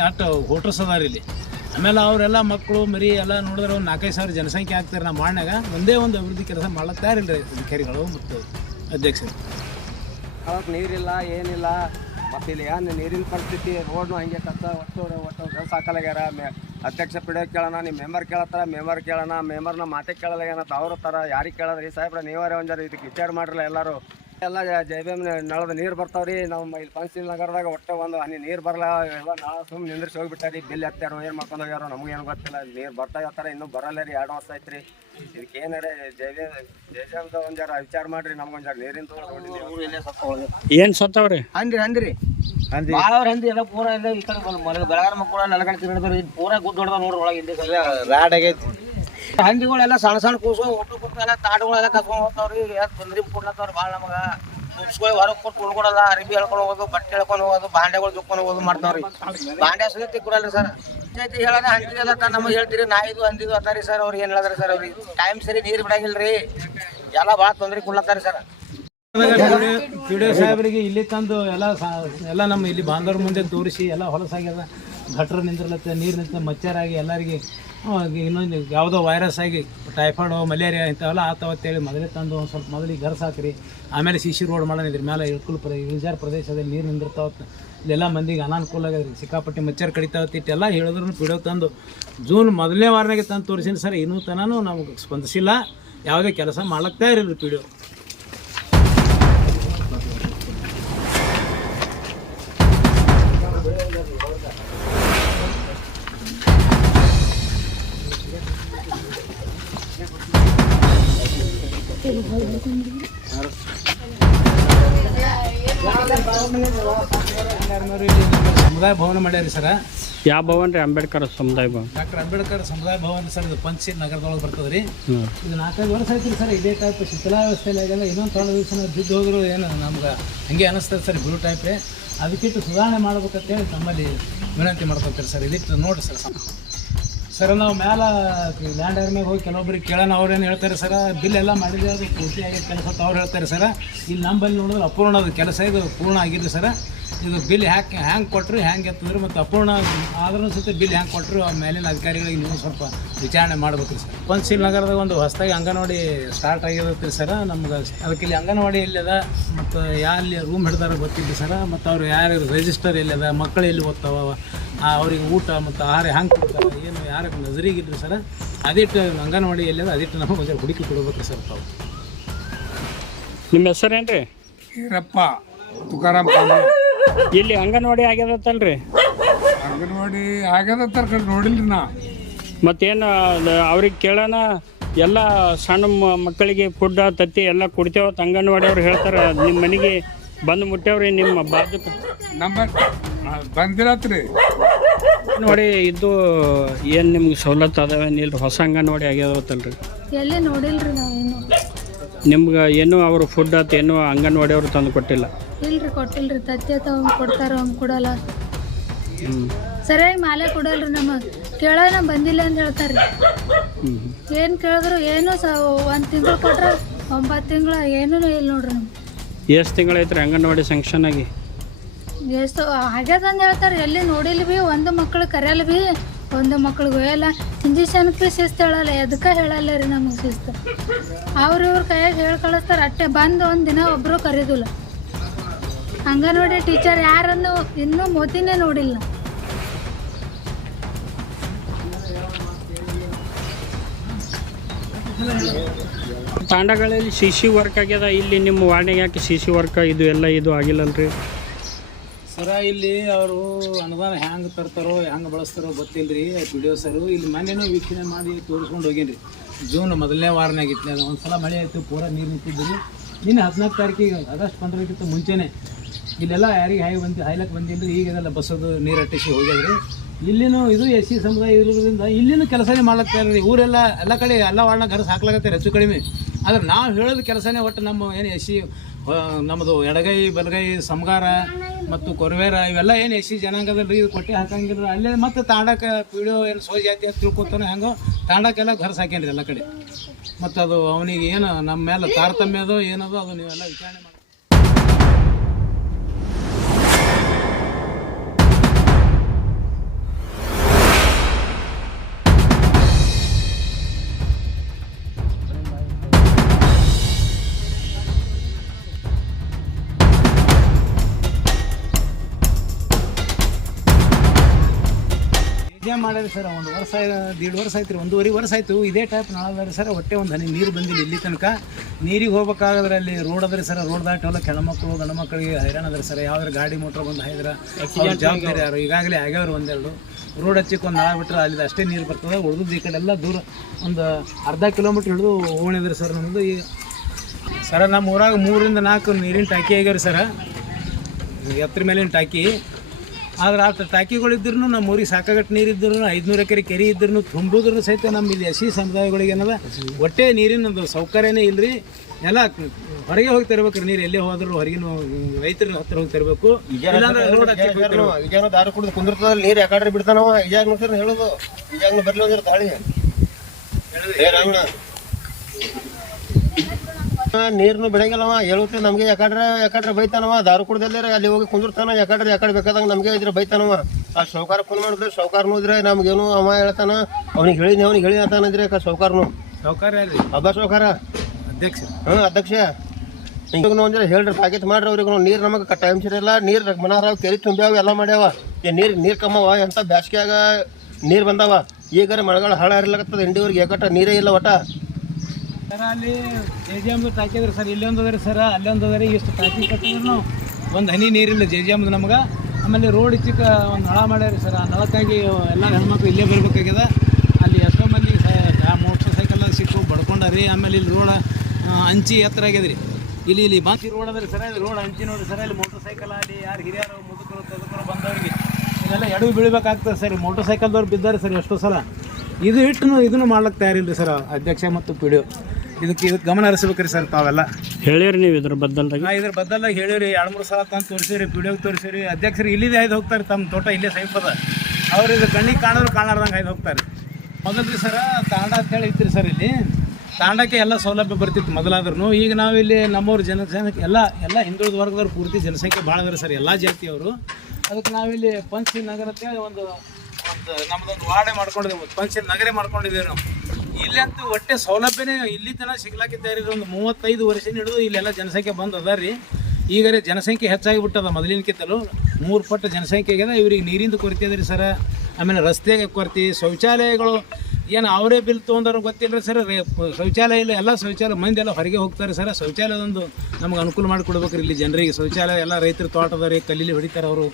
ಅಷ್ಟು ವೋಟರ್ಸ್ ಅದಾರ ಇಲ್ಲಿ. ಆಮೇಲೆ ಅವರೆಲ್ಲ ಮಕ್ಕಳು ಮರಿ ಎಲ್ಲ ನೋಡಿದ್ರೆ ಒಂದು 4,500 ಜನಸಂಖ್ಯೆ ಆಗ್ತಾರೆ ನಮ್ಮ ವಾರ್ಡ್ನಾಗ. ಒಂದೇ ಒಂದು ಅಭಿವೃದ್ಧಿ ಕೆಲಸ ಮಾಡ್ಲಿಕ್ಕೆ ತಯಾರಿಲ್ಲ ರೀ ಅಧಿಕಾರಿಗಳು ಮತ್ತು ಅಧ್ಯಕ್ಷರು. ಅವಕ್ಕೆ ನೀರಿಲ್ಲ ಏನಿಲ್ಲ. ಮತ್ತು ಇಲ್ಲಿ ಏನು ನೀರಿನ ಪರಿಸ್ಥಿತಿ ರೋಡ್ನು ಹಂಗೆ ಕಷ್ಟ ಒಟ್ಟು ಕೆಲಸ ಹಾಕಲಾಗ್ಯಾರ. ಅಧ್ಯಕ್ಷ ಪಿಡಿಯೋ ಕೇಳೋಣ, ನಿಮ್ಮ ಮೆಂಬರ್ ಕೇಳತ್ತಾರ, ಮೆಂಬರ್ ಕೇಳೋಣ, ಮೆಂಬರ್ನ ಮಾತೇ ಕೇಳಲಾಗ್ಯಾನ. ಅವ್ರ ಥರ ಯಾರಿಗೆ ಕೇಳೋದ್ರಿ ಸಾಹೇಬ್ರ, ನೀವರೇ ಒಂಜಾರ ಇದಕ್ಕೆ ವಿಚಾರ ಮಾಡಿರಲ್ಲ ಎಲ್ಲರೂ. ಎಲ್ಲ ಜೈಬೇಮ್ ನಳದ ನೀರು ಬರ್ತಾವ್ರಿ. ನಮ್ಮ ಇಲ್ಲಿ ಪಂಚಶೀಲ ನಗರದಾಗ ಒಟ್ಟು ಒಂದು ಹನಿ ನೀರು ಬರಲ್ಲ. ಎಲ್ಲ ನಾಳೆ ಸುಮ್ಮನೆ ನಿಂದ್ರಿಸಿ ಹೋಗ್ಬಿಟ್ಟಾರಿ. ಬಿಲ್ ಹತ್ತಾರೋ ಏನು ಮಾಡ್ಕೊಂಡು ಹೋಗ್ಯಾರೋ ನಮಗೇನು ಗೊತ್ತಿಲ್ಲ. ನೀರು ಬರ್ತಾ ಇರ್ತಾರೆ, ಇನ್ನೂ ಬರಲ್ಲ ರೀ. 2 ವರ್ಷ ಐತ್ರಿ. ಇದಕ್ಕೆ ಏನಾರ ಜೈಬೇಮ್ದ ಒಂಜಾರ ವಿಚಾರ ಮಾಡಿರಿ. ನಮ್ಗೊಂಜಾರ ನೀರಿನ ಏನು ಸತ್ತವ್ರಿ? ಹಂದ್ರಿ ಭಾಳವ್ರ ಹಂದಿ ಎಲ್ಲ ಪೂರ ಎಲ್ಲ ಈ ಕಡೆ ಬೆಳಗಾರ ಮಕ್ಕಳು ನೆಲಗಡೆ ತಿರುಗಿದ್ರು. ಇದು ಪೂರ ಗುದ್ದು ಹೊಡೆದ ನೋಡ್ರಿ ಒಳಗೆ ಇಲ್ಲಿ ರಾಡ್ ಆಗೈತಿ. ಹಂದಿಗಳೆಲ್ಲ ಸಣ್ಣ ಕೂಸು ಒಟ್ಟು ಕೊಟ್ಟು ಎಲ್ಲ ತಾಡುಗಳೆಲ್ಲ ಕಸ್ಕೊಂಡು ಹೋಗ್ತಾವ್ರಿ. ತೊಂದ್ರೆ ಕೊಡ್ಲತ್ತವ್ರಿ ಭಾಳ ನಮಗೆ. ಮುಗಿಸ್ಕೊಳ್ಳಿ ಹೊರಗೆ ಕೊಟ್ಟು ಉಳ್ಕೊಡಲ್ಲ. ಅರಿಬಿ ಹೇಳ್ಕೊಂಡು ಹೋಗೋದು, ಬಟ್ಟೆ ಹೇಳ್ಕೊಂಡು ಹೋಗೋದು, ಬಾಂಡೆಗಳು ದುಕ್ಕೊಂಡು ಹೋಗೋದು ಮಾಡ್ತಾವ್ರಿ. ಬಾಂಡೆ ಸದ್ಯ ಕೊಡಲ್ರಿ ಸರ್. ಪಂಚಾಯತಿ ಹೇಳೋದ ಹಂದಿದೆಲ್ಲ ನಮಗೆ ಹೇಳ್ತೀರಿ. ನಾಯಿದು ಹಂದಿದು ಅತ್ತಾರಿ ಸರ್. ಅವ್ರಿಗೆ ಏನು ಹೇಳಿದ್ರಿ ಸರ್? ಅವ್ರಿಗೆ ಟೈಮ್ ಸರಿ ನೀರು ಬಿಡಂಗಿಲ್ರಿ. ಎಲ್ಲ ಭಾಳ ತೊಂದ್ರೆ ಕೊಡ್ಲತ್ತಾರಿ ಸರ್. ಪಿಡಿಒ ಸಾಹೇಬರಿಗೆ ಇಲ್ಲಿ ತಂದು ಎಲ್ಲ ನಮ್ಮ ಇಲ್ಲಿ ಬಾಂಧವ್ರ ಮುಂದೆ ತೋರಿಸಿ ಎಲ್ಲ ಹೊಲಸಾಗ್ಯದ. ಗಟ್ರ ನಿಂತಿರ್ಲತ್ತೆ, ನೀರು ನಿಂತ ಮಚ್ಚರಾಗಿ ಎಲ್ಲರಿಗೆ ಇನ್ನೊಂದು ಯಾವುದೋ ವೈರಸ್ ಆಗಿ ಟೈಫಾಯ್ಡು, ಮಲೇರಿಯಾ ಇಂಥವೆಲ್ಲ ಆತವತ್ತೇಳಿ ಮೊದಲೇ ತಂದು ಒಂದು ಸ್ವಲ್ಪ ಮೊದಲಿಗೆ ಗರ್ಸ್ ಹಾಕ್ರಿ. ಆಮೇಲೆ CC ರೋಡ್ ಮಾಡೋಣ. ಇದ್ರ ಮೇಲೆ ಇಳಿಜಾರು ಪ್ರದೇಶದಲ್ಲಿ ನೀರು ನಿಂದಿರ್ತಾವತ್ತು. ಇಲ್ಲೆಲ್ಲ ಮಂದಿಗೆ ಅನಾನುಕೂಲ ಆಗ್ಯದ್ರಿ. ಸಿಕ್ಕಾಪಟ್ಟೆ ಮಚ್ಚರ್ ಕಡಿತಾವತ್ತು. ಇಟ್ಟೆಲ್ಲ ಹೇಳಿದ್ರು ಪಿಡಿಒ ತಂದು ಜೂನ್ 1ನೇ ವಾರನಾಗೆ ತಂದು ತೋರಿಸಿನಿ ಸರ್. ಇನ್ನೂ ತನೂ ನಮಗೆ ಸ್ಪಂದಿಸಿಲ್ಲ. ಯಾವುದೇ ಕೆಲಸ ಮಾಡ್ಲಕ್ತಾ ಇರಲಿಲ್ಲ ಪಿಡಿಒ. ಸಮುದಾಯ ಭವನ ಮಾಡ್ಯಾರಿ ಸರ. ಯಾವ ಭವನ್ ರೀ? ಅಂಬೇಡ್ಕರ್ ಸಮುದಾಯ ಭವನ. ಡಾಕ್ಟರ್ ಅಂಬೇಡ್ಕರ್ ಸಮುದಾಯ ಭವನ ಸರ್. ಇದು ಪಂಚಶೀಲ ನಗರದೊಳಗೆ ಬರ್ತದೆ ರೀ. ಇದು 4-5 ವರ್ಷ ಆಯ್ತು ಸರ್. ಇದೇ ಟೈಪ್ ಶಿಥಿಲಾವಸ್ಥೆಯಲ್ಲಿ ಆಗಲ್ಲ. ಇನ್ನೊಂದು ಥೋಡೆ ದಿವಸ ಬಿದ್ದು ಹೋದ್ರು ಏನು ನಮ್ಗೆ ಹಂಗೆ ಅನಿಸ್ತದೆ ಸರ್. ಬ್ಲೂ ಟೈಪ್ ಅದಕ್ಕಿಟ್ಟು ಸುಧಾರಣೆ ಮಾಡ್ಬೇಕಂತೇಳಿ ತಮ್ಮಲ್ಲಿ ವಿನಂತಿ ಮಾಡ್ಕೊತಾರೆ ಸರ್. ಇದಿಟ್ಟು ನೋಡಿರಿ ಸರ್. ನಾವು ಮ್ಯಾಲೆ ಲ್ಯಾಂಡ್ ಏರ್ ಮ್ಯಾಗ ಹೋಗಿ ಕೆಲವೊಬ್ರಿಗೆ ಕೇಳೋಣ. ಅವ್ರೇನು ಹೇಳ್ತಾರೆ ಸರ್, ಬಿಲ್ ಎಲ್ಲ ಮಾಡಿದ್ರೆ ಅದು ಪೂರ್ತಿ ಆಗಿದ್ದು ಕೆಲಸ ಅಂತ ಅವ್ರು ಹೇಳ್ತಾರೆ ಸರ್. ಇಲ್ಲಿ ನಮ್ಮಲ್ಲಿ ನೋಡಿದ್ರೆ ಅಪೂರ್ಣದ ಕೆಲಸ ಇದು ಪೂರ್ಣ ಆಗಿಲ್ಲ ಸರ್. ಇದು ಬಿಲ್ ಹ್ಯಾಂಗೆ ಕೊಟ್ಟರು, ಹ್ಯಾಂಗೆ ಎತ್ತಿದ್ರು ಮತ್ತು ಅಪೂರ್ಣ ಆದ್ರೂ ಸಹಿತ ಬಿಲ್ ಹ್ಯಾಂಗೆ ಕೊಟ್ಟರು ಆ ಮೇಲಿನ ಅಧಿಕಾರಿಗಳಿಗೆ ನೀವು ಸ್ವಲ್ಪ ವಿಚಾರಣೆ ಮಾಡ್ಬೇಕು ಸರ್. ಪಂಚಶೀಲ ನಗರದಾಗ ಒಂದು ಹೊಸದಾಗಿ ಅಂಗನವಾಡಿ ಸ್ಟಾರ್ಟ್ ಆಗಿರುತ್ತೆ ಸರ್. ನಮ್ಗೆ ಅದಕ್ಕೆ ಇಲ್ಲಿ ಅಂಗನವಾಡಿ ಎಲ್ಲಿದೆ ಮತ್ತು ಅಲ್ಲಿ ರೂಮ್ ಹಿಡ್ದಾರ ಗೊತ್ತಿಲ್ಲ ಸರ್. ಮತ್ತು ಅವ್ರು ಯಾರು ರಿಜಿಸ್ಟರ್ ಎಲ್ಲಿದೆ, ಮಕ್ಕಳು ಎಲ್ಲಿ ಓದ್ತಾವ, ಅವ್ರಿಗೆ ಊಟ ಮತ್ತು ಆಹಾರ ಹ್ಯಾಂಗೆ ಕೊಡ್ತಾರೆ, ಏನು ಯಾರಿಗೆ ನಜರಿಗಿಲ್ಲ ಸರ್. ಅದಿಟ್ಟು ಅಂಗನವಾಡಿ ಎಲ್ಲಿದೆ ಅದಿಟ್ಟು ನಮಗೆ ಒಂಚೂರು ಹುಡುಕಿ ಕೊಡ್ಬೇಕು ಸರ್ ತಾವು. ನಿಮ್ಮ ಹೆಸರೇನು ರೀ? ಈರಪ್ಪ ತುಕಾರಾಮ್. ಇಲ್ಲಿ ಅಂಗನವಾಡಿ ಆಗ್ಯದತ್ತಲ್ರಿ? ಅಂಗನವಾಡಿ ಆಗ್ಯದತ್ತಾರ ನೋಡಿಲ್ರಿ ನಾ. ಮತ್ತೇನು ಅವ್ರಿಗೆ ಕೇಳೋಣ. ಎಲ್ಲ ಸಣ್ಣ ಮಕ್ಕಳಿಗೆ ಫುಡ್ ತತ್ತಿ ಎಲ್ಲ ಕೊಡ್ತೇವತ್ತು ಅಂಗನವಾಡಿ ಅವ್ರು ಹೇಳ್ತಾರೆ. ನಿಮ್ಮ ಮನೆಗೆ ಬಂದು ಮುಟ್ಟೇವ್ರಿ ನಿಮ್ಮ ಬಾಜು ನಂಬರ್ ಬಂದಿರತ್ರಿ. ಅಂಗನವಾಡಿ ಇದ್ದು ಏನು ನಿಮ್ಗೆ ಸವಲತ್ತು ಅದಾವೇನಿಲ್ಲ? ಹೊಸ ಅಂಗನವಾಡಿ ಆಗ್ಯದತ್ತಲ್ರಿ? ಎಲ್ಲಿ ನೋಡಿಲ್ರಿ ನಾವೇನು. ನಿಮ್ಗೆ ಏನು ಅವರು ಫುಡ್ ಆತು ಏನು ಅಂಗನವಾಡಿ ಅವರು ತಂದು ಕೊಟ್ಟಿಲ್ಲ? ಇಲ್ರಿ, ಕೊಟ್ಟಿಲ್ರಿ. ತತ್ತೆ ತಗೊಂಡು ಕೊಡ್ತಾರ, ಅವ್ನು ಕೊಡಲ್ಲ. ಸರಿಯಾಗಿ ಮಾಲೆ ಕೊಡಲ್ರಿ. ನಮಗೆ ಕೇಳೋಣ ಬಂದಿಲ್ಲ ಅಂತ ಹೇಳ್ತಾರೆ. ಏನು ಕೇಳಿದ್ರು ಏನು 1 ತಿಂಗಳು ಕೊಟ್ರೆ 9 ತಿಂಗಳು ಏನೂ ಇಲ್ಲ ನೋಡ್ರಿ. ನಮ್ಗೆ ಎಷ್ಟು ತಿಂಗಳೈತ್ರಿ ಅಂಗನವಾಡಿ ಸ್ಯಾಂಕ್ಷನ್ ಆಗಿ? ಎಷ್ಟು ಆಗ್ಯದ ಅಂತ ಹೇಳ್ತಾರೆ. ಎಲ್ಲಿ ನೋಡಿಲ್ಲ ಭೀ. ಒಂದು ಮಕ್ಳು ಕರೆಯಲ್ಲ ಭೀ, ಒಂದು ಮಕ್ಳಿಗೆ ಹೋಯಲ್ಲ. ಇಂಜೆಕ್ಷನ್ಗೆ ಭೀ ಶಿಸ್ತು ಹೇಳಲ್ಲ. ಎದಕ್ಕೆ ಹೇಳಲ್ಲ ರೀ ನಮಗೆ ಶಿಸ್ತು. ಇವ್ರ ಕೈಯಾಗ ಹೇಳಿ ಕಳಿಸ್ತಾರೆ ಅಟ್ಟೆ. ಬಂದು ಒಂದು ದಿನ ಒಬ್ಬರು ಕರೆಯೋದಿಲ್ಲ. ಅಂಗನವಾಡಿ ಟೀಚರ್ ಯಾರನ್ನು ಇನ್ನೂ ಮೋತಿನೇ ನೋಡಿಲ್ಲ. ತಾಂಡಗಳಲ್ಲಿ CC ವರ್ಕ್ ಆಗ್ಯದ. ಇಲ್ಲಿ ನಿಮ್ಮ ವಾರ್ಡ್ನಾಗ ಯಾಕೆ CC ವರ್ಕ್ ಇದು ಎಲ್ಲ ಇದು ಆಗಿಲ್ಲಲ್ರಿ ಸರ? ಇಲ್ಲಿ ಅವರು ಅನುದಾನ ಹ್ಯಾಂಗೆ ತರ್ತಾರೋ ಹ್ಯಾಂಗೆ ಬಳಸ್ತಾರೋ ಗೊತ್ತಿಲ್ಲ ರೀ. ಪಿಡಿಒ ಸರು ಇಲ್ಲಿ ಮನೆಯೂ ವೀಕ್ಷಣೆ ಮಾಡಿ ತೋರಿಸ್ಕೊಂಡು ಹೋಗೇನಿ. ಜೂನ್ 1ನೇ ವಾರನಾಗ ಇತ್ತು. ಅದು ಒಂದು ಸಲ ಮಳೆ ಆಯಿತು, ಪೂರ ನೀರು ನಿಂತಿದ್ದು. ನಿನ್ನೆ 14 ತಾರೀಕಿಗೆ ಆಗಸ್ಟ್ 15ಕ್ಕಿಂತ ಮುಂಚೆನೇ ಇಲ್ಲೆಲ್ಲ ಯಾರಿಗೆ ಹಾಯ್ಲಕ್ಕೆ ಬಂದಿಲ್ಲ. ಈಗ ಇದೆಲ್ಲ ಬಸ್ಸದು ನೀರು ಅಟ್ಟಿಸಿ ಹೋಗ್ಯಾದ್ರಿ. ಇಲ್ಲಿನೂ ಇದು SC ಸಮುದಾಯ ಇರೋದ್ರಿಂದ ಇಲ್ಲಿನೂ ಕೆಲಸನೇ ಮಾಡ್ಲತ್ತಾ ಇರ್ರಿ. ಊರೆಲ್ಲ ಎಲ್ಲ ಕಡೆ ಎಲ್ಲ ವಾರ್ಡ್ನಾಗ ಗರಸ್ ಹಾಕ್ಲಾಗತ್ತೆ ಹೆಚ್ಚು ಕಡಿಮೆ. ಆದ್ರೆ ನಾವು ಹೇಳೋದು ಕೆಲಸನೇ ಒಟ್ಟು ನಮ್ಮ ಏನು SC ನಮ್ಮದು ಎಡಗೈ ಬಲಗೈ ಸಮಗಾರ ಮತ್ತು ಕೊರವೇರ ಇವೆಲ್ಲ ಏನು SC ಜನಾಂಗದಲ್ಲಿ ಇದು ಕೊಟ್ಟೆ ಹಾಕಂಗಿಲ್ಲ. ಅಲ್ಲೇ ಮತ್ತು ತಾಂಡಕ್ಕೆ ಪಿಡಿಒ ಏನು ಜಾತಿ ಅಂತ ತಿಳ್ಕೊತಾನೋ ಹೆಂಗೋ ತಾಂಡಕ್ಕೆಲ್ಲ ಗರಸ್ ಹಾಕ್ಯಾನ್ರಿ ಎಲ್ಲ ಕಡೆ. ಮತ್ತು ಅದು ಅವನಿಗೆ ಏನು ನಮ್ಮ ಮೇಲೆ ತಾರತಮ್ಯದೋ ಏನದೋ ಅದು ನೀವೆಲ್ಲ ವಿಚಾರಣೆ ಮಾಡಿ. ಇದೇ ಮಾಡ್ಯಾರ ಸರ್. 1 ವರ್ಷ 1.5 ವರ್ಷ ಆಯ್ತು ರೀ, 1.5 ವರ್ಷ ಆಯಿತು. ಇದೇ ಟೈಪ್ ನಾಳೆ ಸರ್. ಹೊಟ್ಟೆ ಒಂದು ಹನಿ ನೀರು ಬಂದಿಲ್ಲ ಇಲ್ಲಿ ತನಕ. ನೀರಿಗೆ ಹೋಗ್ಬೇಕಾದ್ರೆ ಅಲ್ಲಿ ರೋಡ್ ಅದ್ರಿ ಸರ್. ರೋಡ್ ದಾಟಿ ಹೋಗ್ಲಕ್ಕೆ ಹೆಣ್ಮಕ್ಳು ಗಂಡು ಮಕ್ಕಳಿಗೆ ಹೈರಾಣ ಅದ್ರಿ ಸರ್. ಯಾವ್ದಾರು ಗಾಡಿ ಮೋಟ್ರ್ ಬಂದು ಹಾಯ್ದ್ರೆ ಜವಾಬ್ದಾರಿ ಯಾರು. ಈಗಾಗಲೇ ಆಗ್ಯಾವ್ರಿ ಒಂದೆರಡು. ರೋಡ್ ಹಚ್ಚಿಕ್ಕೆ ಒಂದು ನಾಳೆ ಬಿಟ್ಟರೆ ಅಲ್ಲಿ ಅಷ್ಟೇ ನೀರು ಬರ್ತದೆ. ಉಳಿದು ಈ ಕಡೆ ಎಲ್ಲ ದೂರ ಒಂದು ಅರ್ಧ ಕಿಲೋಮೀಟ್ರ್ ಹಿಡಿದು ಓಣಿದ್ರಿ ಸರ್ ನಮ್ಮದು. ಈ ಸರ ನಮ್ಮ ಊರಾಗ 3 ರಿಂದ 4 ನೀರಿನ ಟಾಕಿ ಆಗ್ಯಾವ್ರಿ ಸರ. ಎತ್ತರ ಮೇಲಿನ ಟಾಕಿ. ಆದ್ರೆ ಆ ಟಾಕಿಗಳಿದ್ರೂ ನಮ್ಮ ಊರಿಗೆ ಸಾಕಾಗಟ್ಟು ನೀರಿದ್ರೂ 500 ಎಕರೆ ಕೆರೆ ಇದ್ರೂ ತುಂಬಿದ್ರು ಸಹಿತ ನಮ್ಮ ಇಲ್ಲಿ ಎಸ್ ಸಿ ಸಮುದಾಯಗಳಿಗೆ ಏನದ ಒಟ್ಟೆ ನೀರಿನದು ಸೌಕರ್ಯನೇ ಇಲ್ಲರಿ. ಎಲ್ಲ ಹೊರಗೆ ಹೋಗಿ ತರಬೇಕು ರೀ. ನೀರು ಎಲ್ಲೇ ಹೋದ್ರು ಹೊರಗಿನ ರೈತರ ಹತ್ರ ಹೋಗಿ ತರಬೇಕು. ಈಜಾಗ ದಾರು ಕುಡಿದು ಕುಂದಿರ್ತದ ನೀರು ಯಾಕಡ್ರಿ ಬಿಡ್ತಾನವ. ಈಜಾಗ ನೋಡ್ತಾರೆ ಹೇಳೋದು ಈಜಾಗ ಬರ್ಲಿ ಹೋಗಿರ ತಾಳಿ ನೀರ್ನು ಬಿಡಂಗಿಲ್ಲವ. ಹೇಳುತ್ತೆ ನಮಗೆ ಯಾಕಡ್ರೆ ಬೈತಾನವ. ದಾರು ಕುಡ್ದಲ್ಲೇ ಅಲ್ಲಿ ಹೋಗಿ ಕುಂದಿರ್ತಾನ. ಯಾಕಡೆ ಬೇಕಾದಂಗ ನಮಗೆ ಇದ್ರೆ ಬೈತಾನವ. ಆ ಸೌಕಾರ ಫೋನ್ ಮಾಡಿದ್ರೆ ಸೌಕಾರನು ಇದ್ರೆ ನಮ್ಗೇನು ಅವ ಹೇಳ್ತಾನ. ಅವ್ನಿಗೆ ಹೇಳಿ ಅಂತಾನಂದ್ರೆ ಸೌಕಾರನು ಹಬ್ಬ ಸೌಕಾರ ಅಧ್ಯಕ್ಷ ಅಧ್ಯಕ್ಷ ಹಿಂಗ ಒಂದ್ರೆ ಹೇಳ್ರಿ ಪ್ಯಾಕೆಟ್ ಮಾಡ್ರಿ ಅವ್ರಿಗೆ. ನೀರು ನಮಗೆ ಟೈಮ್ ಸರಿಯಿಲ್ಲ. ನೀರು ಮನಾರಾವ್ ಕೆರೆ ತುಂಬ್ಯಾವ ಎಲ್ಲ ಮಾಡ್ಯಾವ. ನೀರು ಕಮ್ಮವ. ಎಂತ ಬ್ಯಾಸ್ಗ್ಯಾಗ ನೀರು ಬಂದಾವ. ಈಗಾರ ಮಳೆಗಾಲ ಹಾಳ ಇರ್ಲಾಗತ್ತದ. ಇಂಡಿಯವ್ರಿಗೆ ಏಕಟ್ಟ ನೀರೇ ಇಲ್ಲ ಒಟ್ಟ. ಸರ ಅಲ್ಲಿ ಜೆಜಿಎಮ್ದು ಟಾಕಿ ಅದ್ರಿ ಸರ್. ಇಲ್ಲೊಂದು ಅದ್ರಿ ಸರ್, ಅಲ್ಲೊಂದು ಅದ್ರಿ. ಇಷ್ಟು ಟಾಕಿ ಕಟ್ಟಿದ್ರು ಒಂದು ಹನಿ ನೀರಿಲ್ಲ ಜೆಜಿಎಮ್ದು ನಮ್ಗೆ. ಆಮೇಲೆ ರೋಡ್ ಇಚ್ಚಿಕ ಒಂದು ನಳ ಮಾಡ್ಯಾರಿ ಸರ್. ಆ ನಳಕ್ಕಾಗಿ ಎಲ್ಲ ಹೆಣ್ಮಕ್ಳು ಇಲ್ಲೇ ಬರ್ಬೇಕಾಗ್ಯದ. ಅಲ್ಲಿ ಎಷ್ಟೋ ಮಂದಿ ಮೋಟ್ರ್ ಸೈಕಲ್ ಸಿಕ್ಕು ಬಡ್ಕೊಂಡಾರಿ. ಆಮೇಲೆ ಇಲ್ಲಿ ರೋಡ್ ಅಂಚಿ ಎತ್ತರ ಆಗ್ಯದ್ರಿ. ಇಲ್ಲಿ ಬಾಂತಿ ರೋಡ್ ಅದ್ರಿ ಸರ್. ಇದು ರೋಡ್ ಅಂಚಿ ನೋಡ್ರಿ ಸರ್. ಇಲ್ಲಿ ಮೋಟ್ರ್ ಸೈಕಲ್ ಅಲ್ಲಿ ಯಾರು ಹಿರಿಯರು ಮುದುಕರು ತದುಕರು ಬಂದವ್ರಿಗೆ ಇದೆಲ್ಲ ಎಡವು ಬೀಳ್ಬೇಕಾಗ್ತದೆ ಸರ್. ಮೋಟ್ರ್ ಸೈಕಲ್ದವ್ರು ಬಿದ್ದಾರೆ ಸರ್ ಎಷ್ಟೋ ಸಲ. ಇದು ಇದನ್ನು ಮಾಡ್ಲಿಕ್ಕೆ ತಯಾರಿಲ್ಲ ರೀ ಸರ್ ಅಧ್ಯಕ್ಷ ಮತ್ತು ಪಿ ಡಿ ಒ. ಇದಕ್ಕೆ ಗಮನ ಹರಿಸ್ಬೇಕ್ರಿ ಸರ್ ತಾವೆಲ್ಲ. ಹೇಳಿರಿ ನೀವು ಇದ್ರ ಬದಲಾಗಿ? ಇದ್ರ ಬದಲಾಗಿ ಹೇಳಿರಿ. 2-3 ಸಲ ತಂದು ತೋರಿಸಿರಿ, ಪಿ ಡಿ ಒಗೆ ತೋರಿಸಿರಿ. ಅಧ್ಯಕ್ಷರು ಇಲ್ಲಿದೆ ಆಯ್ದು ಹೋಗ್ತಾರೆ. ತಮ್ಮ ತೋಟ ಇಲ್ಲೇ ಸಮೀಪದ. ಅವ್ರು ಇದು ಕಣ್ಣಿಗೆ ಕಾಣಾರ್ದಂಗೆ ಆಯ್ದು ಹೋಗ್ತಾರೆ. ಮೊದಲು ರೀ ಸರ ತಾಂಡ ಅಂತೇಳಿ ಇತ್ತು ಸರ್. ಇಲ್ಲಿ ತಾಂಡಕ್ಕೆ ಎಲ್ಲ ಸೌಲಭ್ಯ ಬರ್ತಿತ್ತು ಮೊದಲಾದ್ರೂ. ಈಗ ನಾವಿಲ್ಲಿ ನಮ್ಮವ್ರ ಜನಸಂಖ್ಯೆ ಎಲ್ಲ ಹಿಂದುಳಿದ ವರ್ಗದವ್ರು ಪೂರ್ತಿ ಜನಸಂಖ್ಯೆ ಭಾಳ ಅದಾರೆ ಸರ್, ಎಲ್ಲ ಜಾತಿಯವರು. ಅದಕ್ಕೆ ನಾವಿಲ್ಲಿ ಪಂಚಿ ನಗರ ಅಂತೇಳಿ ಒಂದು ನಮ್ಮದೊಂದು ವಾರ್ಡೆ ಮಾಡ್ಕೊಂಡಿದ್ದೇವೆ. ಪಂಚಿ ನಗರ ಮಾಡ್ಕೊಂಡಿದ್ದೇವೆ ನಾವು. ಇಲ್ಲಂತೂ ಒಟ್ಟೆ ಸೌಲಭ್ಯನೇ ಇಲ್ಲಿ ತನಕ ಸಿಗ್ಲಾಕಿದ್ದಾರೆ. ಒಂದು 35 ವರ್ಷ ಹಿಡಿದು ಇಲ್ಲೆಲ್ಲ ಜನಸಂಖ್ಯೆ ಬಂದು ಅದ ರೀ. ಈಗ ರೀ ಜನಸಂಖ್ಯೆ ಹೆಚ್ಚಾಗಿಬಿಟ್ಟದ ಮೊದಲಿನಕ್ಕಿಂತಲೂ 3 ಪಟ್ಟು ಜನಸಂಖ್ಯೆ ಆಗ್ಯದ. ಇವ್ರಿಗೆ ನೀರಿಂದು ಕೊರತೆ ಅದ ರೀ ಸರ. ಆಮೇಲೆ ರಸ್ತೆಗೆ ಕೊರತೆ. ಶೌಚಾಲಯಗಳು ಏನು ಅವರೇ ಬಿಲ್ ತೊಗೊಂಡವ್ರು ಗೊತ್ತಿಲ್ಲ ರೀ ಸರ್. ಶೌಚಾಲಯ ಇಲ್ಲ. ಎಲ್ಲ ಶೌಚಾಲಯ ಮಂದಿ ಎಲ್ಲ ಹೊರಗೆ ಹೋಗ್ತಾರೆ ಸರ್. ಶೌಚಾಲಯದೊಂದು ನಮ್ಗೆ ಅನುಕೂಲ ಮಾಡಿಕೊಡ್ಬೇಕು ರೀ ಇಲ್ಲಿ ಜನರಿಗೆ. ಶೌಚಾಲಯ ಎಲ್ಲ ರೈತರು ತೋಟದವ್ರಿಗೆ ಕಲ್ಲೀಲಿ ಹೊಡಿತಾರೆ. ಅವರು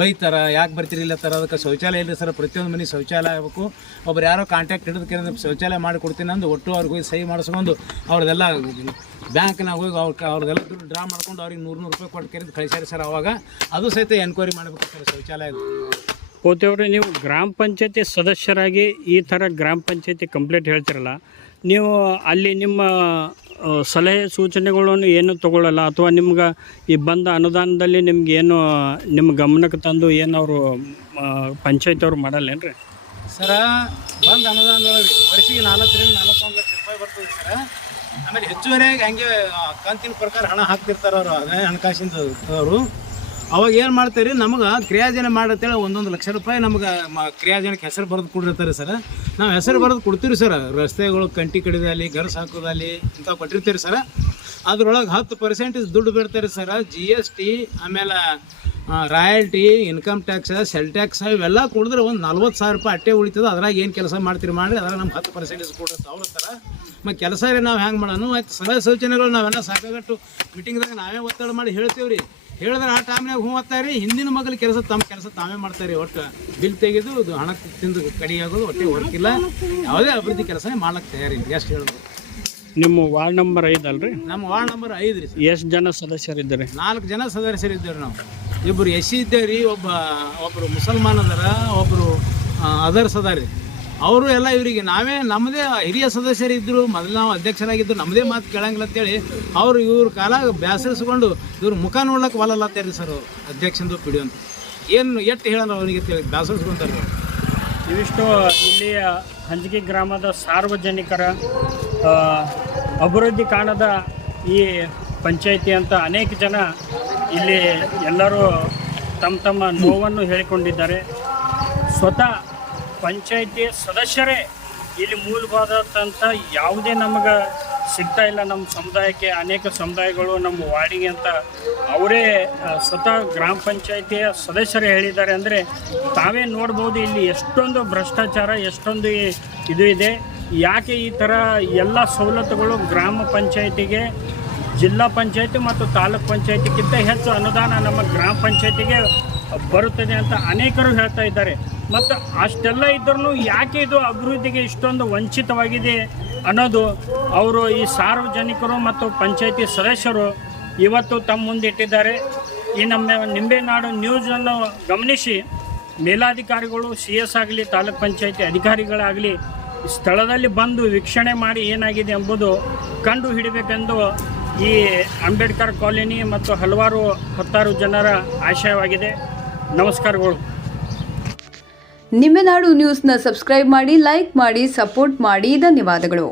ಬೈತಾರೆ, ಯಾಕೆ ಬರ್ತಿರಿಲ್ಲ ಥರ. ಅದಕ್ಕೆ ಶೌಚಾಲಯ ಇಲ್ಲ ಸರ್. ಪ್ರತಿಯೊಂದು ಮನೆ ಶೌಚಾಲಯ ಆಗಬೇಕು. ಒಬ್ರು ಯಾರೋ ಕಾಂಟ್ಯಾಕ್ಟ್ ಹಿಡಿದು ಶೌಚಾಲಯ ಮಾಡಿಕೊಡ್ತೀನಿ ಅಂದು ಒಟ್ಟು ಅವ್ರಿಗೆ ಹೋಗಿ ಸಹಿ ಮಾಡಿಸ್ಕೊಂಡು ಅವ್ರದ್ದೆಲ್ಲ ಬ್ಯಾಂಕ್ನಾಗ ಹೋಗಿ ಅವ್ರದ್ದೆಲ್ಲ ದುಡ್ಡು ಡ್ರಾ ಮಾಡ್ಕೊಂಡು ಅವ್ರಿಗೆ 100 ರೂಪಾಯಿ ಕೊಟ್ಟು ಕರೆದು ಕಳಿಸ್ಯಾರ ಸರ್. ಅವಾಗ ಅದು ಸಹಿತ ಎನ್ಕ್ವೈರಿ ಮಾಡಬೇಕು ಸರ್ ಶೌಚಾಲಯದ. ಪೋತೆಯವ್ರೆ, ನೀವು ಗ್ರಾಮ ಪಂಚಾಯತಿ ಸದಸ್ಯರಾಗಿ ಈ ಥರ ಗ್ರಾಮ ಪಂಚಾಯತಿ ಕಂಪ್ಲೇಂಟ್ ಹೇಳ್ತಿರಲ್ಲ, ನೀವು ಅಲ್ಲಿ ನಿಮ್ಮ ಸಲಹೆ ಸೂಚನೆಗಳನ್ನು ಏನು ತೊಗೊಳ್ಳಲ್ಲ? ಅಥವಾ ನಿಮ್ಗೆ ಈ ಬಂದ ಅನುದಾನದಲ್ಲಿ ನಿಮ್ಗೆ ಏನು ನಿಮ್ಮ ಗಮನಕ್ಕೆ ತಂದು ಏನು ಅವರು ಪಂಚಾಯತಿಯವ್ರು ಮಾಡಲ್ಲೇನು ರೀ ಸರ? ಬಂದ ಅನುದಾನದೊಳಗೆ ವರ್ಷಿಗೆ 4 ರಿಂದ 41 ಲಕ್ಷ ರೂಪಾಯಿ ಬರ್ತದೆ ಸರ್. ಆಮೇಲೆ ಹೆಚ್ಚುವರಿಯಾಗಿ ಹಂಗೆ ಕಂತಿನ ಪ್ರಕಾರ ಹಣ ಹಾಕ್ತಿರ್ತಾರೆ ಅವರು. ಅದೇ ಹಣಕಾಸಿಂದ ಅವರು. ಅವಾಗ ಏನು ಮಾಡ್ತಾರೆ ರೀ, ನಮಗೆ ಕ್ರಿಯಾಜನೆ ಮಾಡತ್ತೇಳಿ 1 ಲಕ್ಷ ರೂಪಾಯಿ ನಮ್ಗೆ ಕ್ರಿಯಾಜನಕ್ಕೆ ಹೆಸರು ಬರೆದು ಕೊಡಿರ್ತಾರೆ ಸರ್. ನಾವು ಹೆಸರು ಬರೆದು ಕೊಡ್ತೀವಿ ಸರ್. ರಸ್ತೆಗಳು ಕಂಟಿ ಕಡಿದಲ್ಲಿ ಗರ್ಸ್ ಹಾಕೋದಲ್ಲಿ ಇಂಥ ಕೊಟ್ಟಿರ್ತೀರಿ ಸರ್. ಅದ್ರೊಳಗೆ 10% ದುಡ್ಡು ಬಿಡ್ತಾರೆ ಸರ್. GST, ಆಮೇಲೆ royalty, income tax, cell tax ಇವೆಲ್ಲ ಕೊಡಿದ್ರೆ ಒಂದು 40,000 ರೂಪಾಯಿ ಅಟ್ಟೆ ಉಳಿತದೆ. ಅದ್ರಾಗ ಏನು ಕೆಲಸ ಮಾಡ್ತೀರಿ ಮಾಡಿ, ಅದ್ರಾಗ ನಮ್ಗೆ 10% ಕೊಡುತ್ತೆ ಅವ್ರ ಥರ. ಮತ್ತು ಕೆಲಸ ರೀ ನಾವು ಹೆಂಗೆ ಮಾಡೋಣ? ಆಯ್ತು, ಸಲಹೆ ಸೂಚನೆಗಳು ನಾವೆಲ್ಲ ಸಾಕಾಗಟ್ಟು ಮೀಟಿಂಗ್ದಾಗ ನಾವೇ ಒತ್ತಡ ಮಾಡಿ ಹೇಳ್ತೀವಿ ರೀ. ಹೇಳಿದ್ರೆ ಆ ಟೈಮ್ನಾಗ ಹ್ಞೂ ಓದ್ತಾರೆ. ಹಿಂದಿನ ಮಗಲ ಕೆಲಸ ತಮ್ಮ ಕೆಲಸ ತಾವೇ ಮಾಡ್ತಾರೆ. ಒಟ್ಟು ಬಿಲ್ ತೆಗೆದು ಇದು ಹಣ ತಿಂದು ಕಡಿಯಾಗೋದು ಒಟ್ಟೆ ವರ್ಕಿಲ್ಲ. ಯಾವುದೇ ಅಭಿವೃದ್ಧಿ ಕೆಲಸ ಮಾಡ್ಲಿಕ್ಕೆ ತಯಾರಿಲ್ಲ. ಎಷ್ಟು ಹೇಳಿದ್ರು? ನಿಮ್ಮ ವಾರ್ಡ್ ನಂಬರ್ 5 ಅಲ್ರಿ? ನಮ್ಮ ವಾರ್ಡ್ ನಂಬರ್ 5 ರೀ. ಎಷ್ಟು ಜನ ಸದಸ್ಯರಿದ್ದಾರೆ? 4 ಜನ ಸದಸ್ಯರಿದ್ದೇವೆ ನಾವು. ಇಬ್ಬರು SC ಇದ್ದೇವೆ ರೀ. ಒಬ್ಬರು ಮುಸಲ್ಮಾನ್ ಅದಾರ, ಒಬ್ಬರು ಅದರ್ಸ್ ಅದಾರ ರೀ. ಅವರು ಎಲ್ಲ ಇವರಿಗೆ ನಾವೇ ನಮ್ಮದೇ ಹಿರಿಯ ಸದಸ್ಯರಿದ್ದರು. ಮೊದಲು ನಾವು ಅಧ್ಯಕ್ಷರಾಗಿದ್ದರು. ನಮ್ಮದೇ ಮಾತು ಕೇಳಂಗಿಲ್ಲ ಅಂತೇಳಿ ಇವ್ರ ಕಾಲ ಬೇಸರಿಸ್ಕೊಂಡು ಇವ್ರ ಮುಖ ನೋಡ್ಲಿಕ್ಕೆ ಒಲ್ಲತ್ತೇರಿ ಸರ್ ಅವರು. ಅಧ್ಯಕ್ಷಂದು ಪಿ ಡಿ ಅಂತ ಏನು ಎಷ್ಟು ಹೇಳೋಣ ಅವನಿಗೆ ಅಂತೇಳಿ ಬೇಸರಿಸ್ಕೊಂತಾರೆ. ಇವಿಷ್ಟು ಇಲ್ಲಿಯ ಹಂಜಗಿ ಗ್ರಾಮದ ಸಾರ್ವಜನಿಕರ ಅಭಿವೃದ್ಧಿ ಕಾಣದ ಈ ಪಂಚಾಯಿತಿ ಅಂತ ಅನೇಕ ಜನ ಇಲ್ಲಿ ಎಲ್ಲರೂ ತಮ್ಮ ನೋವನ್ನು ಹೇಳಿಕೊಂಡಿದ್ದಾರೆ. ಸ್ವತಃ ಪಂಚಾಯಿತಿ ಸದಸ್ಯರೇ ಇಲ್ಲಿ ಮೂಲಭೂತದಂಥ ಯಾವುದೇ ನಮಗೆ ಸಿಗ್ತಾ ಇಲ್ಲ ನಮ್ಮ ಸಮುದಾಯಕ್ಕೆ. ಅನೇಕ ಸಮುದಾಯಗಳು ನಮ್ಮ ವಾರ್ಡಿಗೆ ಅಂತ ಅವರೇ ಸ್ವತಃ ಗ್ರಾಮ ಪಂಚಾಯಿತಿಯ ಸದಸ್ಯರೇ ಹೇಳಿದ್ದಾರೆ. ಅಂದರೆ ತಾವೇ ನೋಡ್ಬೋದು ಇಲ್ಲಿ ಎಷ್ಟೊಂದು ಭ್ರಷ್ಟಾಚಾರ, ಎಷ್ಟೊಂದು ಇದು ಇದೆ. ಯಾಕೆ ಈ ಥರ ಎಲ್ಲ ಸವಲತ್ತುಗಳು ಗ್ರಾಮ ಪಂಚಾಯಿತಿಗೆ, ಜಿಲ್ಲಾ ಪಂಚಾಯಿತಿ ಮತ್ತು ತಾಲೂಕ್ ಪಂಚಾಯಿತಿಗಿಂತ ಹೆಚ್ಚು ಅನುದಾನ ನಮ್ಮ ಗ್ರಾಮ ಪಂಚಾಯಿತಿಗೆ ಬರುತ್ತದೆ ಅಂತ ಅನೇಕರು ಹೇಳ್ತಾ ಇದ್ದಾರೆ. ಮತ್ತು ಅಷ್ಟೆಲ್ಲ ಇದ್ರೂ ಯಾಕೆ ಇದು ಅಭಿವೃದ್ಧಿಗೆ ಇಷ್ಟೊಂದು ವಂಚಿತವಾಗಿದೆ ಅನ್ನೋದು ಅವರು ಈ ಸಾರ್ವಜನಿಕರು ಮತ್ತು ಪಂಚಾಯಿತಿ ಸದಸ್ಯರು ಇವತ್ತು ತಮ್ಮ ಮುಂದೆ ಇಟ್ಟಿದ್ದಾರೆ. ಈ ನಮ್ಮ ನಿಂಬೆನಾಡು ನ್ಯೂಸನ್ನು ಗಮನಿಸಿ ಮೇಲಾಧಿಕಾರಿಗಳು CS ಆಗಲಿ ತಾಲೂಕ್ ಪಂಚಾಯಿತಿ ಅಧಿಕಾರಿಗಳಾಗಲಿ ಸ್ಥಳದಲ್ಲಿ ಬಂದು ವೀಕ್ಷಣೆ ಮಾಡಿ ಏನಾಗಿದೆ ಎಂಬುದು ಕಂಡು ಹಿಡಿಬೇಕೆಂದು ಈ ಅಂಬೇಡ್ಕರ್ ಕಾಲೋನಿ ಮತ್ತು ಹತ್ತಾರು ಜನರ ಆಶಯವಾಗಿದೆ. ನಮಸ್ಕಾರಗಳು. ನಿಂಬೆನಾಡು ನ್ಯೂಸ್ನ ಸಬ್ಸ್ಕ್ರೈಬ್ ಮಾಡಿ, ಲೈಕ್ ಮಾಡಿ, ಸಪೋರ್ಟ್ ಮಾಡಿ. ಧನ್ಯವಾದಗಳು.